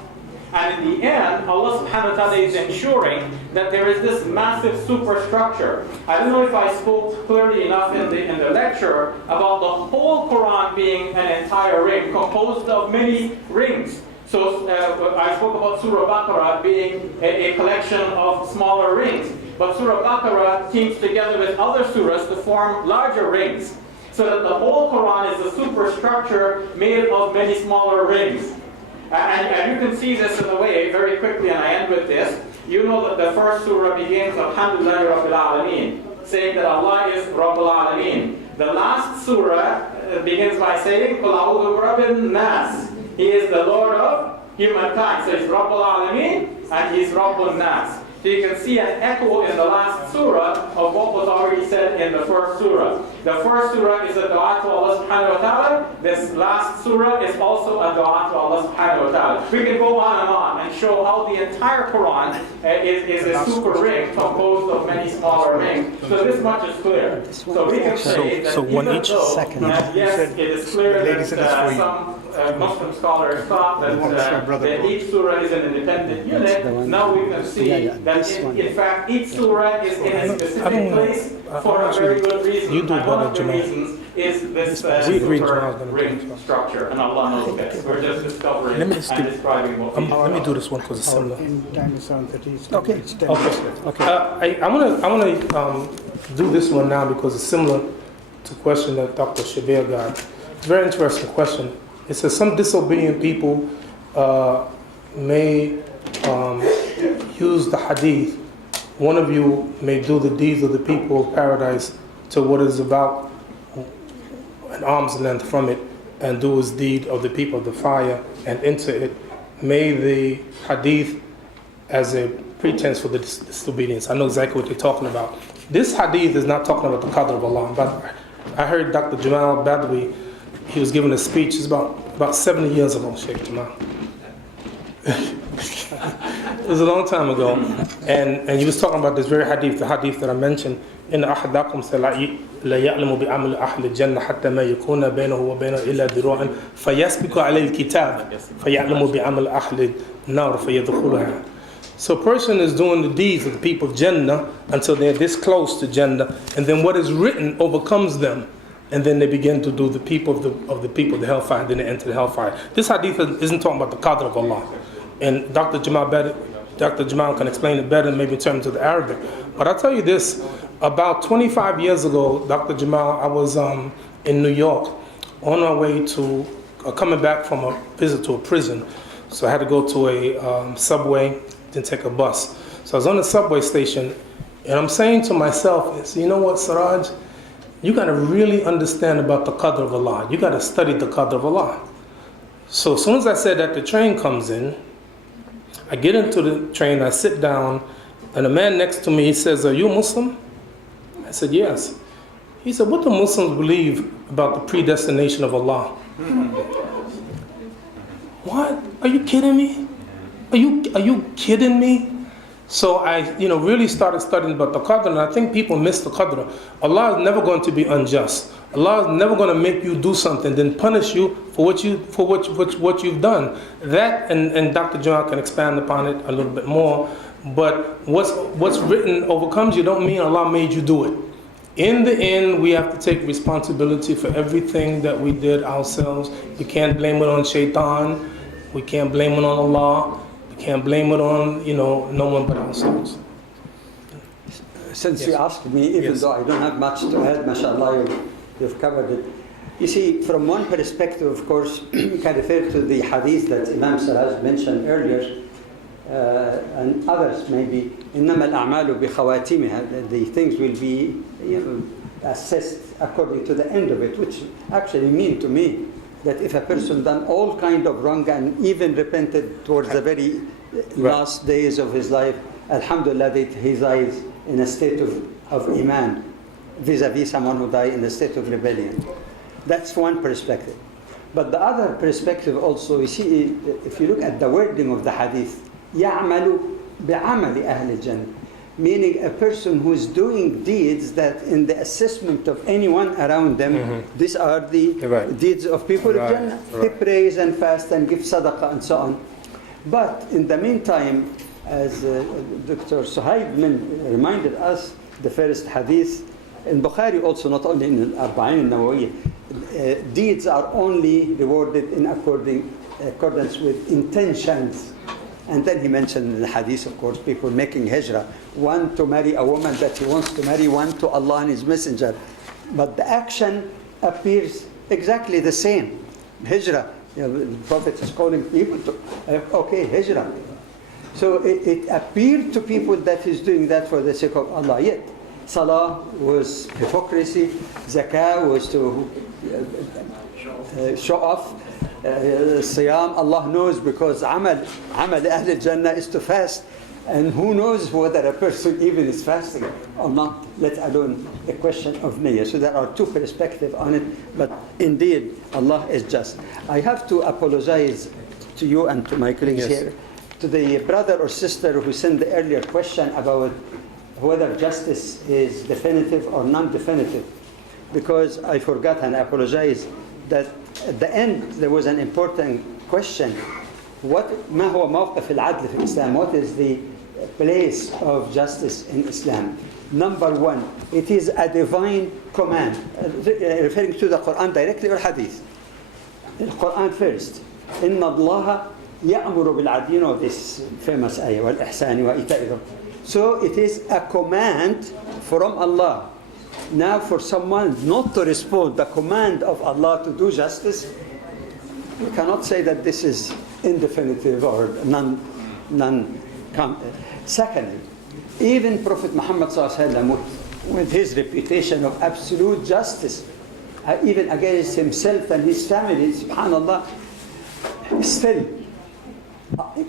And in the end, Allah subhanahu wa ta'ala is ensuring that there is this massive superstructure. I don't know if I spoke clearly enough in the lecture about the whole Quran being an entire ring composed of many rings. So I spoke about Surah Baqarah being a collection of smaller rings. But Surah Baqarah teams together with other surahs to form larger rings. So that the whole Quran is a superstructure made of many smaller rings. And you can see this in a way very quickly, and I end with this. You know that the first surah begins, Alhamdulillahi Rabbil Alameen, saying that Allah is Rabbil Alameen. The last surah begins by saying, Qul a'udhu birabbin nas. He is the Lord of humankind. So He's Rabbul Alameen and He's Rabbul Nas. So you can see an echo in the last surah of what was already said in the first surah. The first surah is a dua to Allah subhanahu wa ta'ala. This last surah is also a dua to Allah subhanahu wa ta'ala. We can go on and show how the entire Quran is a super ring composed of many smaller rings. So this much is clear. So we can say that even though, yes, it is clear that some Muslim scholars thought that each surah is an independent unit. Now we can see that in fact each surah is in a specific place for a very good reason. And one of the reasons is this super ring structure, and Allah knows best. We're just discovering and describing what we let me do this one because it's similar. Time is 7:30. Okay. I want to do this one now because it's similar to the question that Dr. Shabir got. It's a very interesting question. It says some disobedient people may use the hadith. One of you may do the deeds of the people of paradise to what is about an arm's length from it, and do his deed of the people of the fire and enter it. May the hadith as a pretense for the disobedience. I know exactly what they're talking about. This hadith is not talking about the qadr of Allah, but I heard Dr. Jamal Badawi he was giving a speech. It's about 70 years ago, Sheikh Jamal. It was a long time ago, and he was talking about this very hadith, the hadith that I mentioned. إن أحدكم لا يعلم بعمل أهل الجنة حتى ما يكون بينه وبينه إلا ذراع فيسبق عليه الكتاب فيعلم بعمل أهل النار فيدخلها. So a person is doing the deeds of the people of Jannah until they're this close to Jannah, and then what is written overcomes them, and then they begin to do the people of the people of the hellfire, and then they enter the hellfire. This hadith isn't talking about the qadr of Allah, and Dr. Jamal can explain it better, maybe in terms of the Arabic. But I'll tell you this: about 25 years ago, Dr. Jamal, I was in New York on our way to coming back from a visit to a prison, so I had to go to a subway. Didn't take a bus. So I was on the subway station, and I'm saying to myself, you know what, Siraj, you got to really understand about the qadr of Allah. You got to study the qadr of Allah. So as soon as I said that, the train comes in, I get into the train, I sit down, and the man next to me, he says, are you a Muslim? I said, yes. He said, what do Muslims believe about the predestination of Allah? What? Are you kidding me? Are you kidding me? So I, really started studying about the qadr, and I think people miss the qadr. Allah is never going to be unjust. Allah is never going to make you do something, then punish you for what you've done. That, and Dr. Jamal can expand upon it a little bit more. But what's written overcomes you. Don't mean Allah made you do it. In the end, we have to take responsibility for everything that we did ourselves. We can't blame it on shaitan. We can't blame it on Allah. Can't blame it on, no one but ourselves. Since you asked me, even though I don't have much to add, mashallah, you've covered it. You see, from one perspective, of course, you can refer to the hadith that Imam Siraj mentioned earlier, and others maybe. إِنَّمَا الْأَعْمَالُ بِخَوَاتِمِهَا. The things will be assessed according to the end of it, which actually mean to me that if a person done all kind of wrong and even repented towards the very last days of his life, alhamdulillah, that he dies in a state of iman, vis-a-vis someone who died in a state of rebellion. That's one perspective. But the other perspective also, you see, if you look at the wording of the hadith, يَعْمَلُ بِعَمَلِ أَهْلِ الْجَنَّةِ, meaning a person who is doing deeds that in the assessment of anyone around them, these are the deeds of people of Jannah. They praise and fast and give sadaqah and so on. But in the meantime, as Dr. Suhaib reminded us, the first hadith, in Bukhari also, not only in Al-Arba'in al-Nawawiyah, deeds are only rewarded in accordance with intentions. And then he mentioned in the hadith, of course, people making hijrah. One to marry a woman that he wants to marry, one to Allah and His Messenger. But the action appears exactly the same. Hijrah. The Prophet is calling people to, hijrah. So it appeared to people that he's doing that for the sake of Allah. Yet, salah was hypocrisy, zakah was to show off, siyam, Allah knows, because amal Ahl Jannah is to fast. And who knows whether a person even is fasting or not, let alone a question of niyyah. So there are two perspectives on it, but indeed Allah is just. I have to apologize to you and to my colleagues here, to the brother or sister who sent the earlier question about whether justice is definitive or non-definitive, because I forgot, and I apologize, that at the end there was an important question. ما هو موقف العدل في الإسلام? What is the place of justice in Islam? Number one, it is a divine command, referring to the Quran directly or Hadith. The Quran first. إن الله يأمر بالعدل. You know this famous ayah, والإحسان وإيتاء ذي. So it is a command from Allah. Now for someone not to respond the command of Allah to do justice, we cannot say that this is indefinitive or non. Secondly, even Prophet Muhammad with his reputation of absolute justice, even against himself and his family, subhanallah, still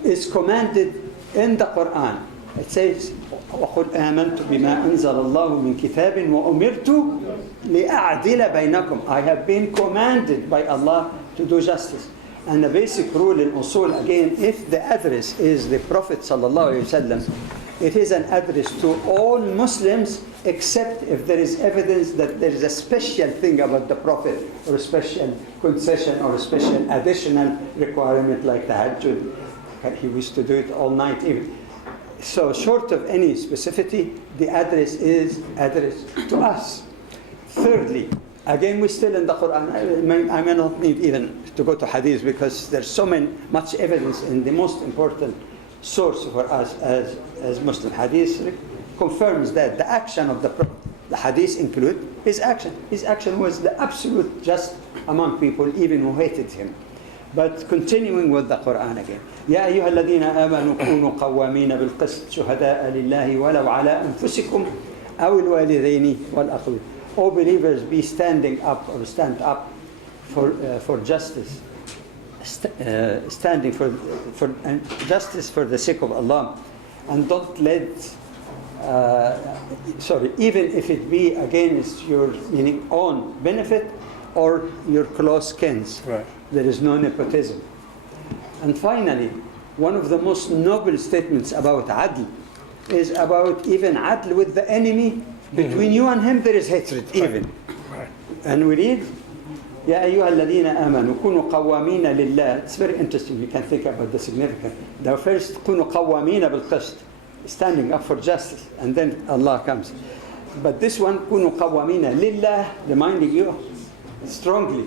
is commanded in the Quran It says, وَقُلْ آمَنْتُ بِمَا أَنزَلَ اللَّهُ مِنْ كِتَابٍ وَأُمِرْتُ لِأَعْدِلَ بَيْنَكُمْ. I have been commanded by Allah to do justice. And the basic rule in usul, again, if the address is the Prophet sallallahu alaihi wasallam, it is an address to all Muslims, except if there is evidence that there is a special thing about the Prophet, or a special concession, or a special additional requirement like tahajjud. He used to do it all night even. So short of any specificity, the address is addressed to us. Thirdly, again, we're still in the Quran. I may not need even to go to hadith because there's so much evidence in the most important source for us as Muslim. Hadith confirms that the action of the Prophet, the hadith include his action. His action was the absolute just among people, even who hated him. But continuing with the Quran again. يا أيها الذين آمنوا كونوا قوامين بالقسط شهداء لله ولو على أنفسكم أو الوالدين والأقربين. All believers be standing up or stand up for justice, standing for justice for the sake of Allah, and don't let even if it be against your own benefit or your close kins. Right. There is no nepotism. And finally, one of the most noble statements about adl is about even adl with the enemy. Between you and him there is hatred even. And we read, يا أيها الذين آمنوا كونوا قوامين لله. It's very interesting. You can think about the significance. The first, كونوا قوامين بالقسط, standing up for justice, and then Allah comes. But this one, كونوا قوامين لله, reminding you strongly.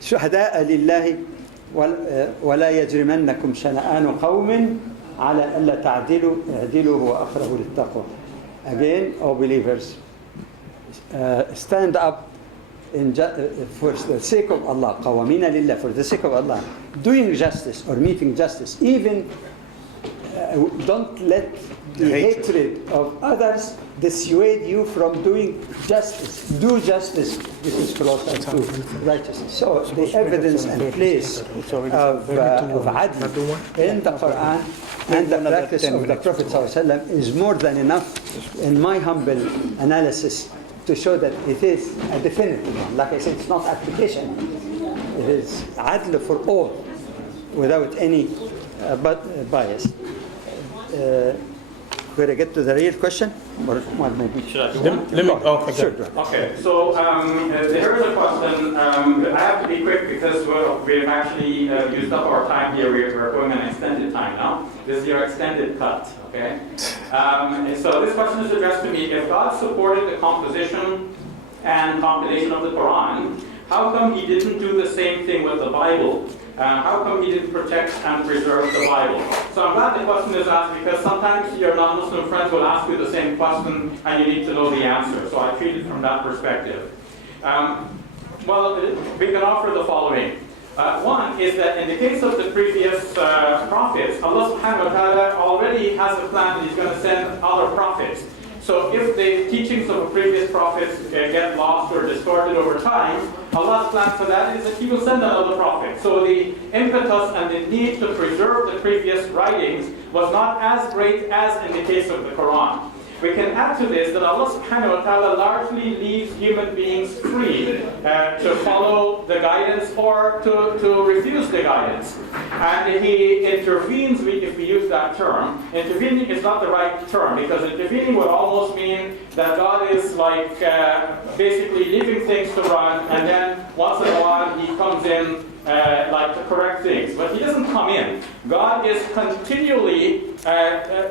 شهداء لله ولا يجرمنكم شنآن قوم على ألا تعدلوا اعدلوا هو أقرب للتقوى. Again, all believers, stand up for the sake of Allah, قوامين لله, for the sake of Allah, doing justice or meeting justice. Even don't let the hatred of others dissuade you from doing justice. Do justice. This is closer to righteousness. So the evidence and place of adl in the Quran and the practice of the Prophet ﷺ is more than enough, in my humble analysis, to show that it is a definitive one. Like I said, it's not application. It is adl for all, without any bias. We're going to get to the real question? Or maybe? Let me Sure. Okay, so there is a question. I have to be quick because we've actually used up our time here. We're going on extended time now. This is your extended cut, okay? So this question is addressed to me. If God supported the composition and compilation of the Quran, how come he didn't do the same thing with the Bible? How come he didn't protect and preserve the Bible? So I'm glad the question is asked because sometimes your non-Muslim friends will ask you the same question and you need to know the answer. So I treat it from that perspective. Well, we can offer the following. One is that in the case of the previous prophets, Allah subhanahu wa ta'ala already has a plan that he's going to send other prophets. So if the teachings of previous prophets get lost or distorted over time, Allah's plan for that is that he will send another prophet. So the impetus and the need to preserve the previous writings was not as great as in the case of the Quran. We can add to this that Allah subhanahu wa ta'ala largely leaves human beings free to follow the guidance or to refuse the guidance. And he intervenes, if we use that term. Intervening is not the right term because intervening would almost mean that God is like basically leaving things to run and then once in a while he comes in like to correct things. But he doesn't come in. God is continually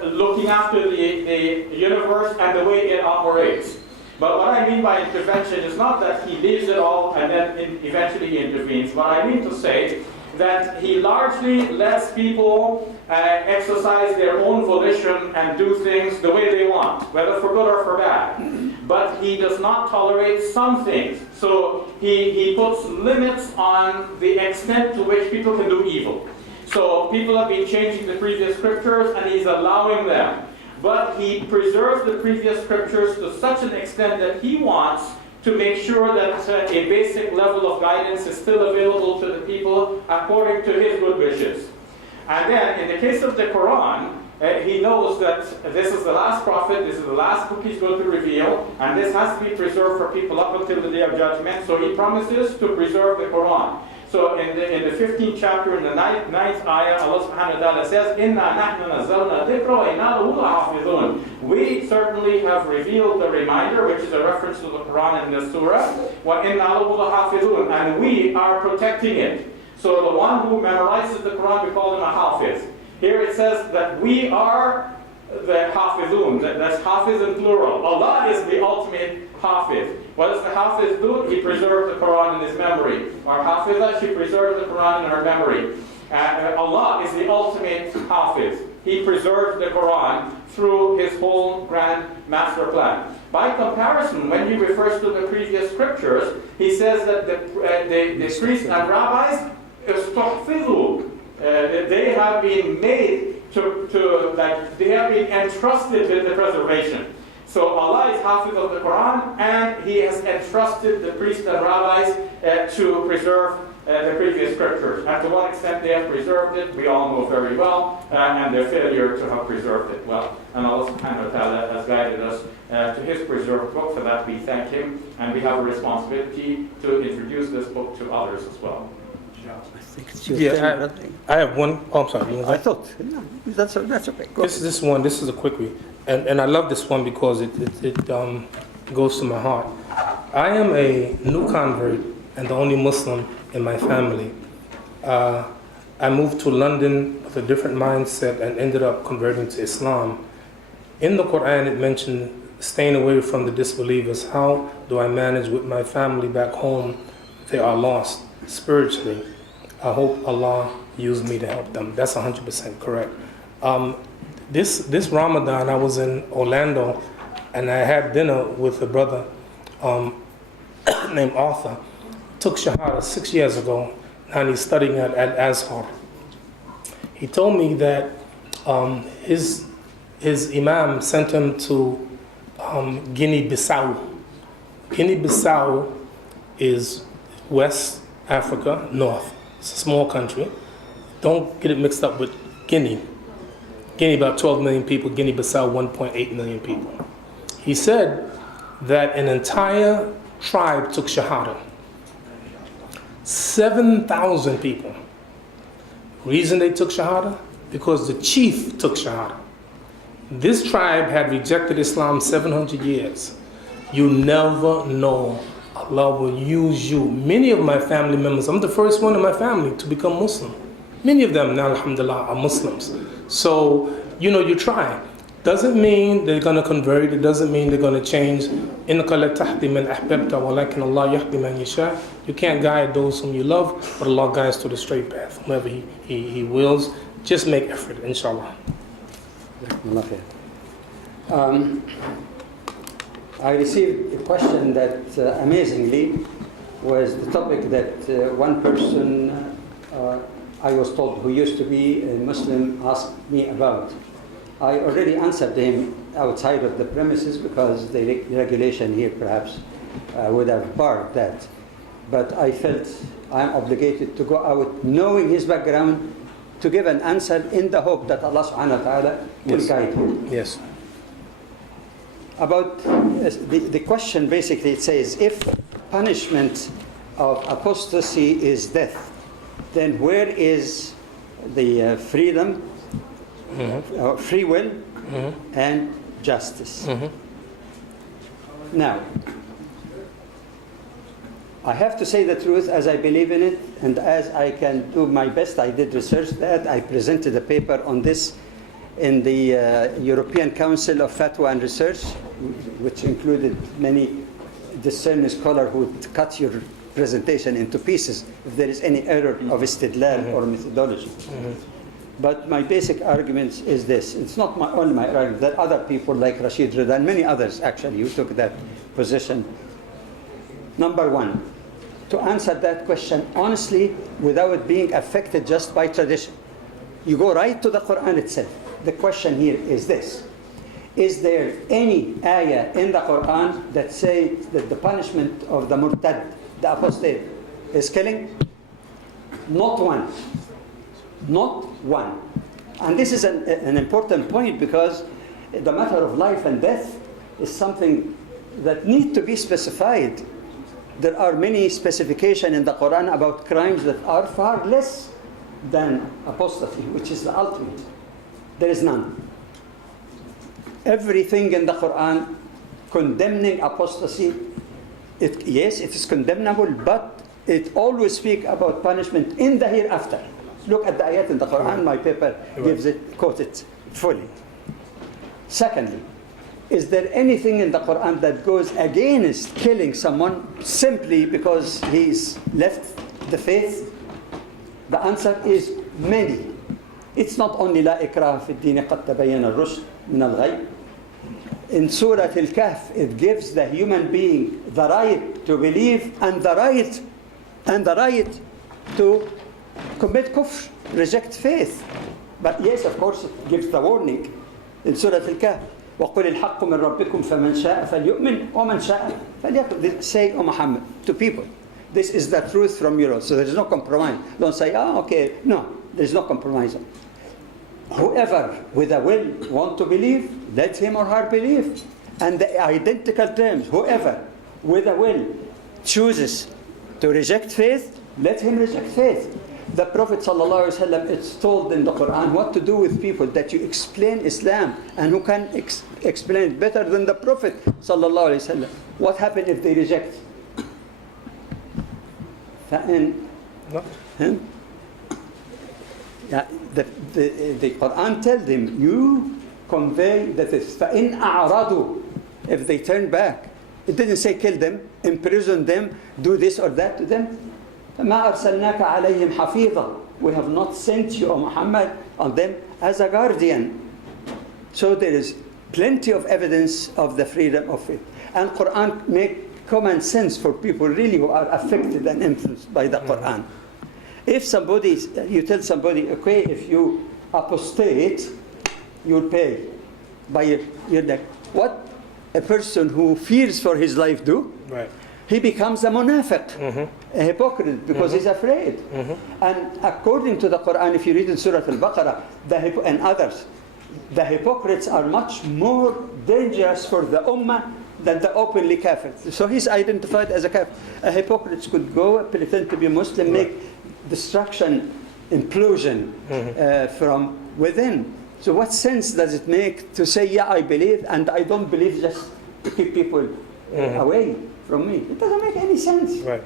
looking after the universe and the way it operates. But what I mean by intervention is not that he leaves it all and then eventually he intervenes. What I mean to say that he largely lets people exercise their own volition and do things the way they want, whether for good or for bad. But he does not tolerate some things. So he puts limits on the extent to which people can do evil. So people have been changing the previous scriptures and he's allowing them. But he preserves the previous scriptures to such an extent that he wants to make sure that a basic level of guidance is still available to the people according to his good wishes. And then, in the case of the Quran, he knows that this is the last prophet, this is the last book he's going to reveal, and this has to be preserved for people up until the day of judgment. So he promises to preserve the Quran. So in the 15th chapter, in the 9th ayah, Allah subhanahu wa ta'ala says, "Inna nahnu nazzalna dhikra wa inna lahu lahafizun." We certainly have revealed the reminder, which is a reference to the Quran in the surah, wa inna lahu lahafizun, and we are protecting it. So the one who memorizes the Quran, we call him a hafiz. Here it says that we are the hafizun, that's hafiz in plural. Allah is the ultimate hafiz. What does the hafiz do? He preserves the Quran in his memory. Our hafiza, she preserves the Quran in her memory. Allah is the ultimate hafiz. He preserves the Quran through his whole grand master plan. By comparison, when he refers to the previous scriptures, he says that the priests and rabbis, they have been made they have been entrusted with the preservation. So Allah is Hafiz of the Quran, and He has entrusted the priests and rabbis to preserve the previous scriptures. And to what extent they have preserved it, we all know very well, and their failure to have preserved it well. And Allah subhanahu wa ta'ala has guided us to His preserved book. For that we thank Him, and we have a responsibility to introduce this book to others as well. Yeah, I have one. Oh, I'm sorry. I thought, no, that's okay. This is a quick read. And I love this one because it goes to my heart. I am a new convert and the only Muslim in my family. I moved to London with a different mindset and ended up converting to Islam. In the Quran, it mentioned staying away from the disbelievers. How do I manage with my family back home? They are lost spiritually. I hope Allah use me to help them. That's 100% correct. This Ramadan, I was in Orlando, and I had dinner with a brother named Arthur. Took Shahada 6 years ago, and he's studying at Azhar. He told me that his Imam sent him to Guinea-Bissau. Guinea-Bissau is West Africa, north. It's a small country. Don't get it mixed up with Guinea. Guinea, about 12 million people. Guinea-Bissau, 1.8 million people. He said that an entire tribe took Shahada. 7,000 people. Reason they took Shahada? Because the chief took Shahada. This tribe had rejected Islam 700 years. You never know. Allah will use you. Many of my family members, I'm the first one in my family to become Muslim. Many of them now, alhamdulillah, are Muslims. So, you try. Doesn't mean they're going to convert. It doesn't mean they're going to change. إِنَّكَ لَتَهْدِي مَنْ أَحْبَبْتَ وَلَكِنَ اللَّهَ يَهْدِي مَنْ يَشَاءُ. You can't guide those whom you love, but Allah guides to the straight path. Whomever He wills, just make effort, inshallah. I received a question that amazingly was the topic that one person I was told who used to be a Muslim asked me about. I already answered him outside of the premises because the regulation here perhaps would have barred that. But I felt I'm obligated to go out knowing his background to give an answer in the hope that Allah subhanahu wa ta'ala will guide him. Yes. About the question, basically it says, if punishment of apostasy is death, then where is the freedom, free will, and justice? Now, I have to say the truth as I believe in it, and as I can do my best. I did research that. I presented a paper on this in the European Council of Fatwa and Research, which included many discerning scholars who would cut your presentation into pieces if there is any error of istidlal or methodology. But my basic argument is this. It's not only my argument, that other people like Rashid Rida and many others actually who took that position. Number one, to answer that question honestly without being affected just by tradition. You go right to the Quran itself. The question here is this. Is there any ayah in the Quran that says that the punishment of the murtad, the apostate, is killing? Not one. Not one. And this is an important point, because the matter of life and death is something that need to be specified. There are many specifications in the Quran about crimes that are far less than apostasy, which is the ultimate. There is none. Everything in the Quran condemning apostasy, yes, it is condemnable, but it always speaks about punishment in the hereafter. Look at the ayat in the Quran, my paper gives it, quote it fully. Secondly, is there anything in the Quran that goes against killing someone simply because he's left the faith? The answer is many. It's not only لا إكراه في الدين قد تبين الرشد من الغي. In Surah Al-Kahf, it gives the human being the right to believe and the right to commit kufr, reject faith. But yes, of course, it gives the warning in Surah Al-Kahf. وَقُلِ الْحَقُّ مِنْ رَبِّكُمْ فَمَنْ شَاءَ فَلْيُؤْمِنْ وَمَنْ شَاءَ فَلْيَكْفُرْ. Say, O Muhammad, to people, this is the truth from your Lord. So there is no compromise. Don't say, okay. No, there is no compromise. Whoever with a will want to believe, let him or her believe. And the identical terms, whoever with a will chooses to reject faith, let him reject faith. The Prophet ﷺ, it's told in the Quran what to do with people that you explain Islam, and who can explain it better than the Prophet ﷺ. What happens if they reject? The Quran tells them, you convey that it's فَإِنْ أَعْرَضُوا, if they turn back. It didn't say kill them, imprison them, do this or that to them. مَا أَرْسَلْنَاكَ عَلَيْهِمْ حَفِيظًا. We have not sent you, O Muhammad, on them as a guardian. So there is plenty of evidence of the freedom of faith. And Quran make common sense for people really who are affected and influenced by the Quran. If somebody, you tell somebody, okay, if you apostate, you'll pay by your neck. What a person who fears for his life do? Right. He becomes a munafiq, a hypocrite, because he's afraid. And according to the Quran, if you read in Surah Al-Baqarah and others, the hypocrites are much more dangerous for the ummah than the openly kafir. So he's identified as a kafir. A hypocrite could go, pretend to be Muslim, make destruction, implosion from within. So what sense does it make to say, yeah, I believe, and I don't believe, just to keep people away from me? It doesn't make any sense. Right.